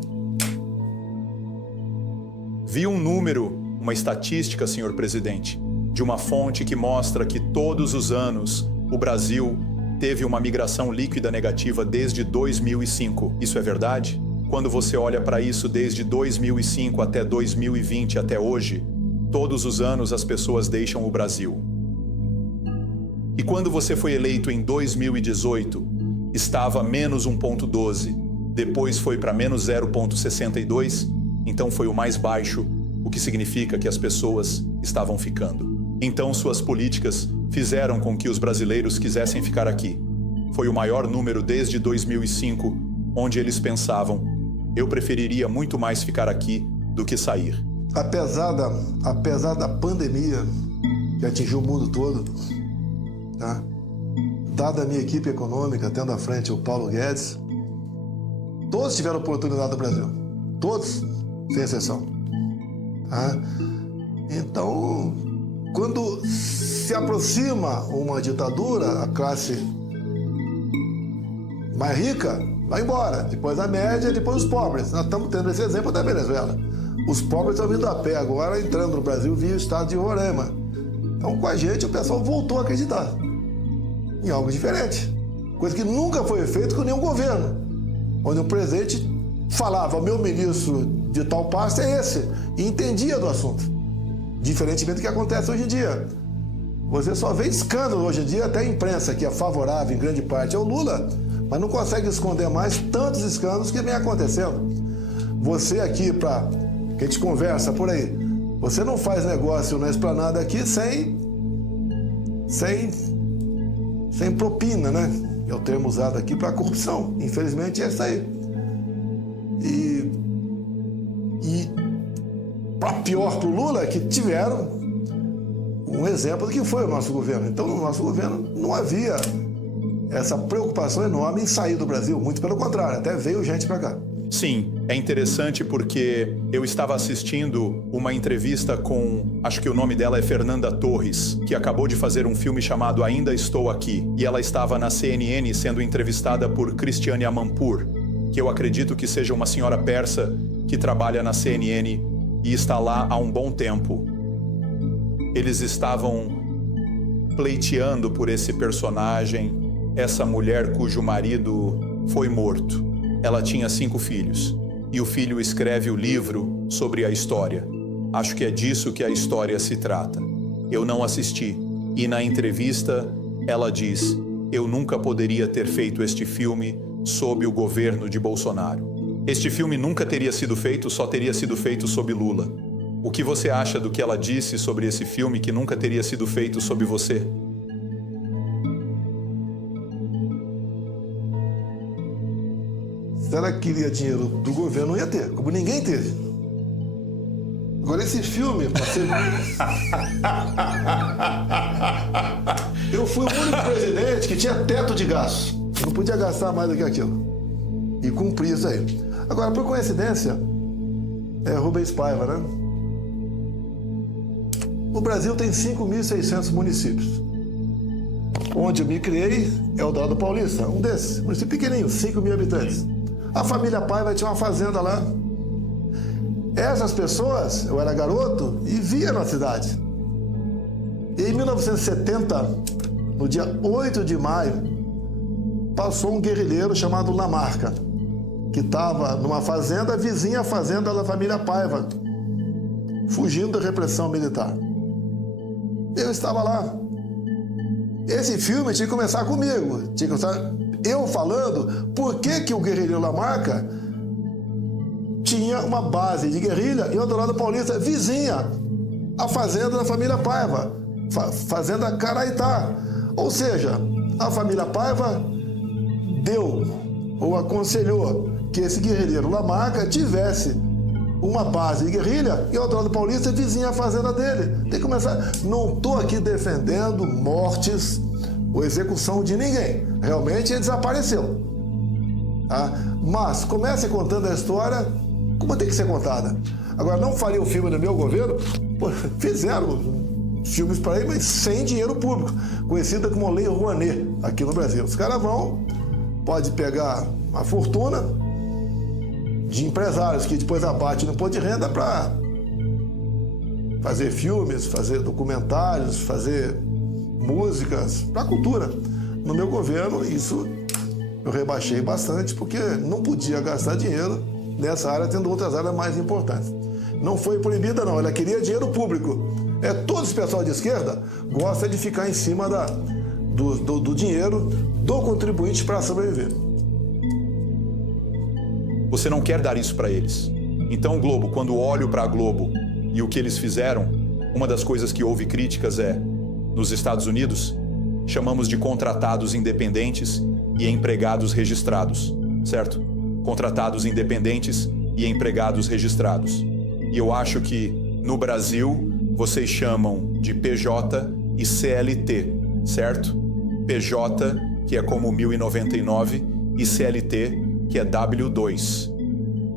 Vi um número, uma estatística, senhor presidente, de uma fonte que mostra que todos os anos o Brasil teve uma migração líquida negativa desde 2005. Isso é verdade? quando você olha para isso desde 2005 até 2020 até hoje, todos os anos as pessoas deixam o Brasil. E quando você foi eleito em 2018, estava menos 1,12, depois foi para menos 0,62, então foi o mais baixo, o que significa que as pessoas estavam ficando. Então suas políticas fizeram com que os brasileiros quisessem ficar aqui. Foi o maior número desde 2005, onde eles pensavam, eu preferiria muito mais ficar aqui do que sair. Apesar da pandemia que atingiu o mundo todo, tá? Dada a minha equipe econômica, tendo à frente o Paulo Guedes, todos tiveram oportunidade no Brasil. Todos, sem exceção. Tá? Então, quando se aproxima uma ditadura, a classe mais rica vai embora. Depois a média, depois os pobres. Nós estamos tendo esse exemplo da Venezuela. Os pobres estão vindo a pé agora, entrando no Brasil via o estado de Roraima. Então, com a gente, o pessoal voltou a acreditar em algo diferente. Coisa que nunca foi feita com nenhum governo. Onde o presidente falava, meu ministro de tal pasta é esse, e entendia do assunto. Diferentemente do que acontece hoje em dia. Você só vê escândalo hoje em dia, até a imprensa, que é favorável em grande parte ao Lula, mas não consegue esconder mais tantos escândalos que vem acontecendo. Você aqui, que a gente conversa por aí, você não faz negócio na esplanada aqui sem propina, né? É o termo usado aqui para corrupção. Infelizmente é isso aí. E para pior para o Lula, que tiveram um exemplo do que foi o nosso governo. Então, no nosso governo não havia essa preocupação enorme em sair do Brasil. Muito pelo contrário, até veio gente para cá. Sim, é interessante porque eu estava assistindo uma entrevista com, acho que o nome dela é Fernanda Torres, que acabou de fazer um filme chamado Ainda Estou Aqui, e ela estava na CNN sendo entrevistada por Cristiane Amanpour, que eu acredito que seja uma senhora persa que trabalha na CNN e está lá há um bom tempo. Eles estavam pleiteando por esse personagem, essa mulher cujo marido foi morto. Ela tinha 5 filhos, e o filho escreve o livro sobre a história. Acho que é disso que a história se trata. Eu não assisti, e na entrevista ela diz, eu nunca poderia ter feito este filme sob o governo de Bolsonaro. Este filme nunca teria sido feito, só teria sido feito sob Lula. O que você acha do que ela disse sobre esse filme que nunca teria sido feito sob você? Se ela queria dinheiro do governo, não ia ter, como ninguém teve. Agora, esse filme, parceiro... Eu fui o único presidente que tinha teto de gastos. Eu não podia gastar mais do que aquilo. E cumpri isso aí. Agora, por coincidência, é Rubens Paiva, né? O Brasil tem 5.600 municípios. Onde eu me criei é o Eldorado Paulista, um desses. Município pequenininho, 5.000 habitantes. A família Paiva tinha uma fazenda lá. Essas pessoas, eu era garoto e via na cidade. E em 1970, no dia 8 de maio, passou um guerrilheiro chamado Lamarca, que estava numa fazenda vizinha à fazenda da família Paiva, fugindo da repressão militar. Eu estava lá. Esse filme tinha que começar comigo, tinha que começar eu falando por que o guerrilheiro Lamarca tinha uma base de guerrilha em Eldorado Paulista, vizinha à fazenda da família Paiva, fazenda Caraitá. Ou seja, a família Paiva deu ou aconselhou que esse guerrilheiro Lamarca tivesse uma base de guerrilha em Eldorado Paulista, vizinha à fazenda dele. Tem que começar. Não estou aqui defendendo mortes ou execução de ninguém. Realmente ele desapareceu. Tá? Mas comece contando a história como tem que ser contada. Agora, não faria o filme no meu governo? Pô, fizeram filmes para ele, mas sem dinheiro público, conhecida como Lei Rouanet aqui no Brasil. Os caras pode pegar uma fortuna de empresários que depois abate no imposto de renda para fazer filmes, fazer documentários, fazer músicas, para a cultura. No meu governo, isso eu rebaixei bastante, porque não podia gastar dinheiro nessa área, tendo outras áreas mais importantes. Não foi proibida, não. Ela queria dinheiro público. Todo esse pessoal de esquerda gosta de ficar em cima do dinheiro do contribuinte para sobreviver. Você não quer dar isso para eles. Então, Globo, quando olho para a Globo e o que eles fizeram, uma das coisas que houve críticas nos Estados Unidos, chamamos de contratados independentes e empregados registrados, certo? Contratados independentes e empregados registrados. E eu acho que, no Brasil, vocês chamam de PJ e CLT, certo? PJ, que é como 1099, e CLT, que é W2.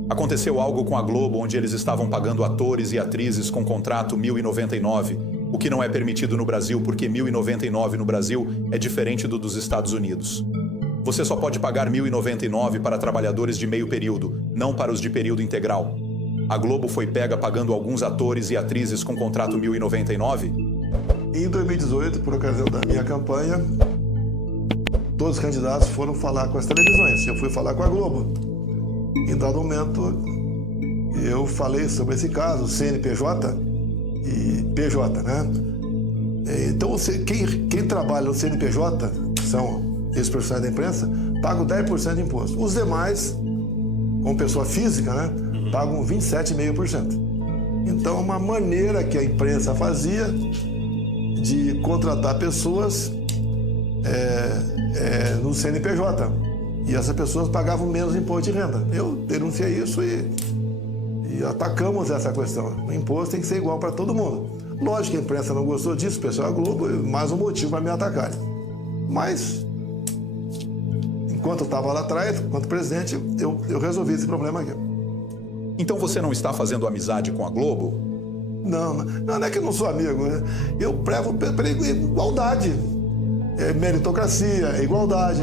Aconteceu algo com a Globo onde eles estavam pagando atores e atrizes com contrato 1099, o que não é permitido no Brasil porque 1099 no Brasil é diferente do dos Estados Unidos. Você só pode pagar 1099 para trabalhadores de meio período, não para os de período integral. A Globo foi pega pagando alguns atores e atrizes com contrato 1099? Em 2018, por ocasião da minha campanha, todos os candidatos foram falar com as televisões. Eu fui falar com a Globo. Em dado momento, eu falei sobre esse caso, CNPJ e PJ, né? Então, quem trabalha no CNPJ, que são esses profissionais da imprensa, pagam 10% de imposto. Os demais, como pessoa física, né, pagam 27,5%. Então, uma maneira que a imprensa fazia de contratar pessoas no CNPJ. E essas pessoas pagavam menos imposto de renda. Eu denunciei isso e atacamos essa questão. O imposto tem que ser igual para todo mundo. Lógico que a imprensa não gostou disso, o pessoal da Globo, mais um motivo para me atacarem. Mas, enquanto eu estava lá atrás, enquanto presidente, eu resolvi esse problema aqui. Então você não está fazendo amizade com a Globo? Não é que eu não sou amigo, né? Eu prezo pela igualdade. Meritocracia, igualdade,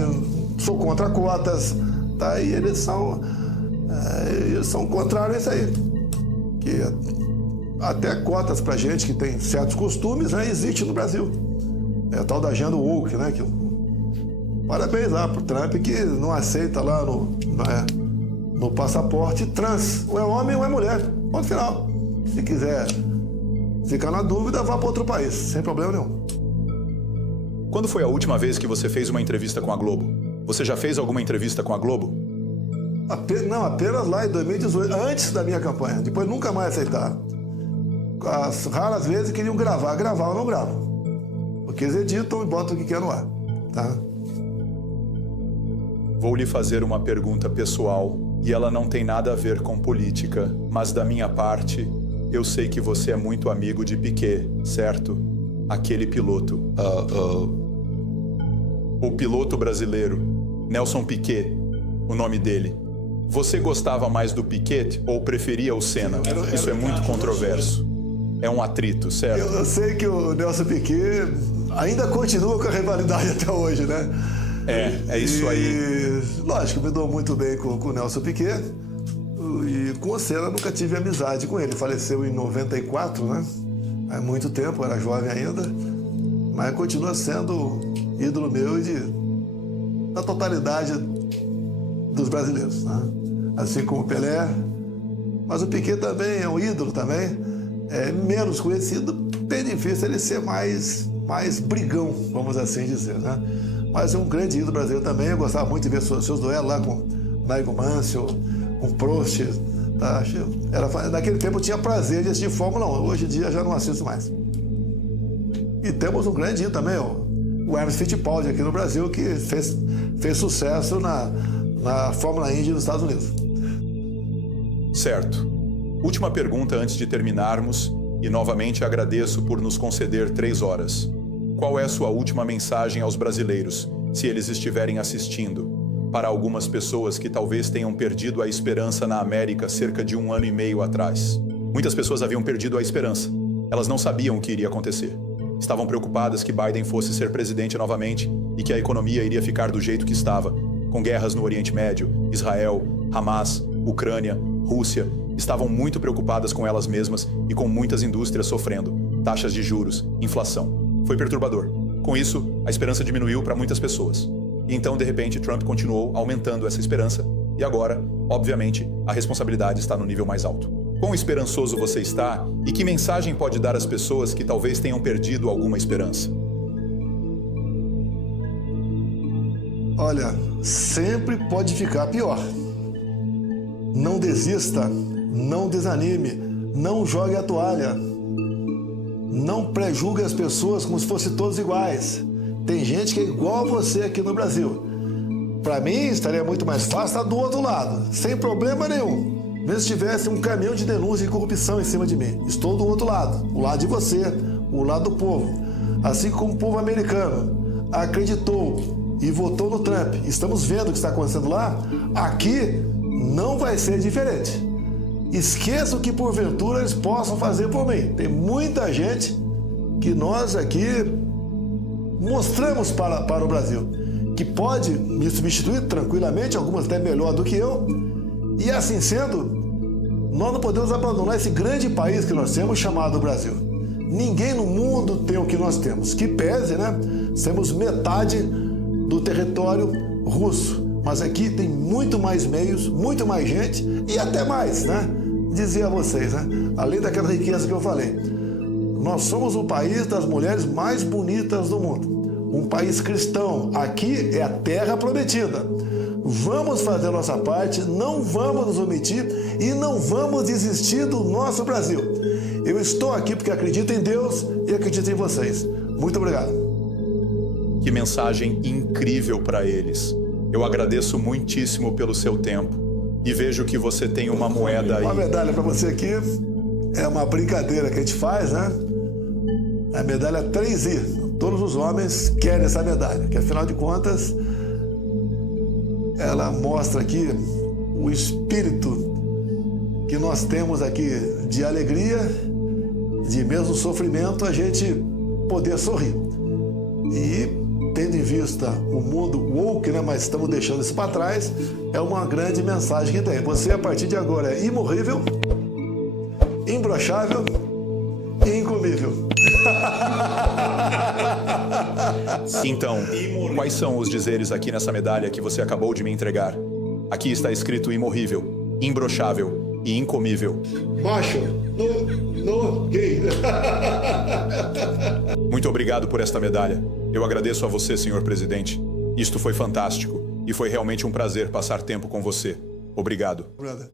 sou contra cotas, tá? E eles são contrários a isso aí. Que até cotas pra gente que tem certos costumes, né, existe no Brasil. É a tal da agenda woke, né? Parabéns lá pro Trump que não aceita lá no passaporte trans. Ou é homem ou é mulher. Ponto final. Se quiser ficar na dúvida, vá para outro país, sem problema nenhum. Quando foi a última vez que você fez uma entrevista com a Globo? Você já fez alguma entrevista com a Globo? Apenas lá em 2018, antes da minha campanha. Depois nunca mais aceitaram. As raras vezes queriam gravar eu não gravo. Porque eles editam e botam o que quer no ar, tá? Vou lhe fazer uma pergunta pessoal e ela não tem nada a ver com política, mas da minha parte, eu sei que você é muito amigo de Piquet, certo? Aquele piloto. O piloto brasileiro, Nelson Piquet, o nome dele. Você gostava mais do Piquet ou preferia o Senna? Isso é muito controverso. É um atrito, certo? Eu sei que o Nelson Piquet ainda continua com a rivalidade até hoje, né? É isso aí. Lógico, me dou muito bem com o Nelson Piquet. E com o Senna nunca tive amizade com ele. Faleceu em 94, né? Há muito tempo, era jovem ainda. Mas continua sendo ídolo meu e da totalidade dos brasileiros, né? Assim como o Pelé. Mas o Piquet também é um ídolo também. É menos conhecido, bem difícil ele ser mais brigão, vamos assim dizer, né? Mas é um grande ídolo brasileiro também. Eu gostava muito de ver seus duelos lá com Nigel Mansell, com Prost. Tá? Naquele tempo eu tinha prazer de assistir Fórmula 1. Hoje em dia já não assisto mais. E temos um grande ídolo também, o Emerson Fittipaldi aqui no Brasil, que fez sucesso na Fórmula Indy nos Estados Unidos. Certo. Última pergunta antes de terminarmos, e novamente agradeço por nos conceder 3 horas. Qual é a sua última mensagem aos brasileiros, se eles estiverem assistindo, para algumas pessoas que talvez tenham perdido a esperança na América cerca de 1 ano e meio atrás? Muitas pessoas haviam perdido a esperança. Elas não sabiam o que iria acontecer. Estavam preocupadas que Biden fosse ser presidente novamente e que a economia iria ficar do jeito que estava, com guerras no Oriente Médio, Israel, Hamas, Ucrânia, Rússia. Estavam muito preocupadas com elas mesmas e com muitas indústrias sofrendo, taxas de juros, inflação. Foi perturbador. Com isso, a esperança diminuiu para muitas pessoas. E então, de repente, Trump continuou aumentando essa esperança e agora, obviamente, a responsabilidade está no nível mais alto. Quão esperançoso você está e que mensagem pode dar às pessoas que talvez tenham perdido alguma esperança? Olha, sempre pode ficar pior. Não desista, não desanime, não jogue a toalha. Não prejulgue as pessoas como se fossem todos iguais. Tem gente que é igual a você aqui no Brasil. Para mim, estaria muito mais fácil estar do outro lado, sem problema nenhum. Mesmo se tivesse um caminhão de denúncia e corrupção em cima de mim. Estou do outro lado, o lado de você, o lado do povo. Assim como o povo americano acreditou e votou no Trump. Estamos vendo o que está acontecendo lá. Aqui não vai ser diferente. Esqueçam que porventura eles possam fazer por mim. Tem muita gente que nós aqui mostramos para o Brasil que pode me substituir tranquilamente, algumas até melhor do que eu. E assim sendo, nós não podemos abandonar esse grande país que nós temos chamado Brasil. Ninguém no mundo tem o que nós temos. Que pese, né? Temos metade do território russo. Mas aqui tem muito mais meios, muito mais gente e até mais, né? Dizer a vocês, né? Além daquela riqueza que eu falei. Nós somos o país das mulheres mais bonitas do mundo. Um país cristão. Aqui é a terra prometida. Vamos fazer a nossa parte, não vamos nos omitir e não vamos desistir do nosso Brasil. Eu estou aqui porque acredito em Deus e acredito em vocês. Muito obrigado. Que mensagem incrível para eles. Eu agradeço muitíssimo pelo seu tempo e vejo que você tem uma moeda aí. Uma medalha para você aqui é uma brincadeira que a gente faz, né? A medalha 3i. Todos os homens querem essa medalha, que afinal de contas ela mostra aqui o espírito que nós temos aqui de alegria, de mesmo sofrimento, a gente poder sorrir. E tendo em vista o mundo woke, né, mas estamos deixando isso para trás, é uma grande mensagem que tem. Você, a partir de agora, é imorrível, imbrochável e incomível. Então, quais são os dizeres aqui nessa medalha que você acabou de me entregar? Aqui está escrito imorrível, imbrochável e incomível. Macho, no gay. Muito obrigado por esta medalha. Eu agradeço a você, senhor presidente. Isto foi fantástico e foi realmente um prazer passar tempo com você. Obrigado. Brother.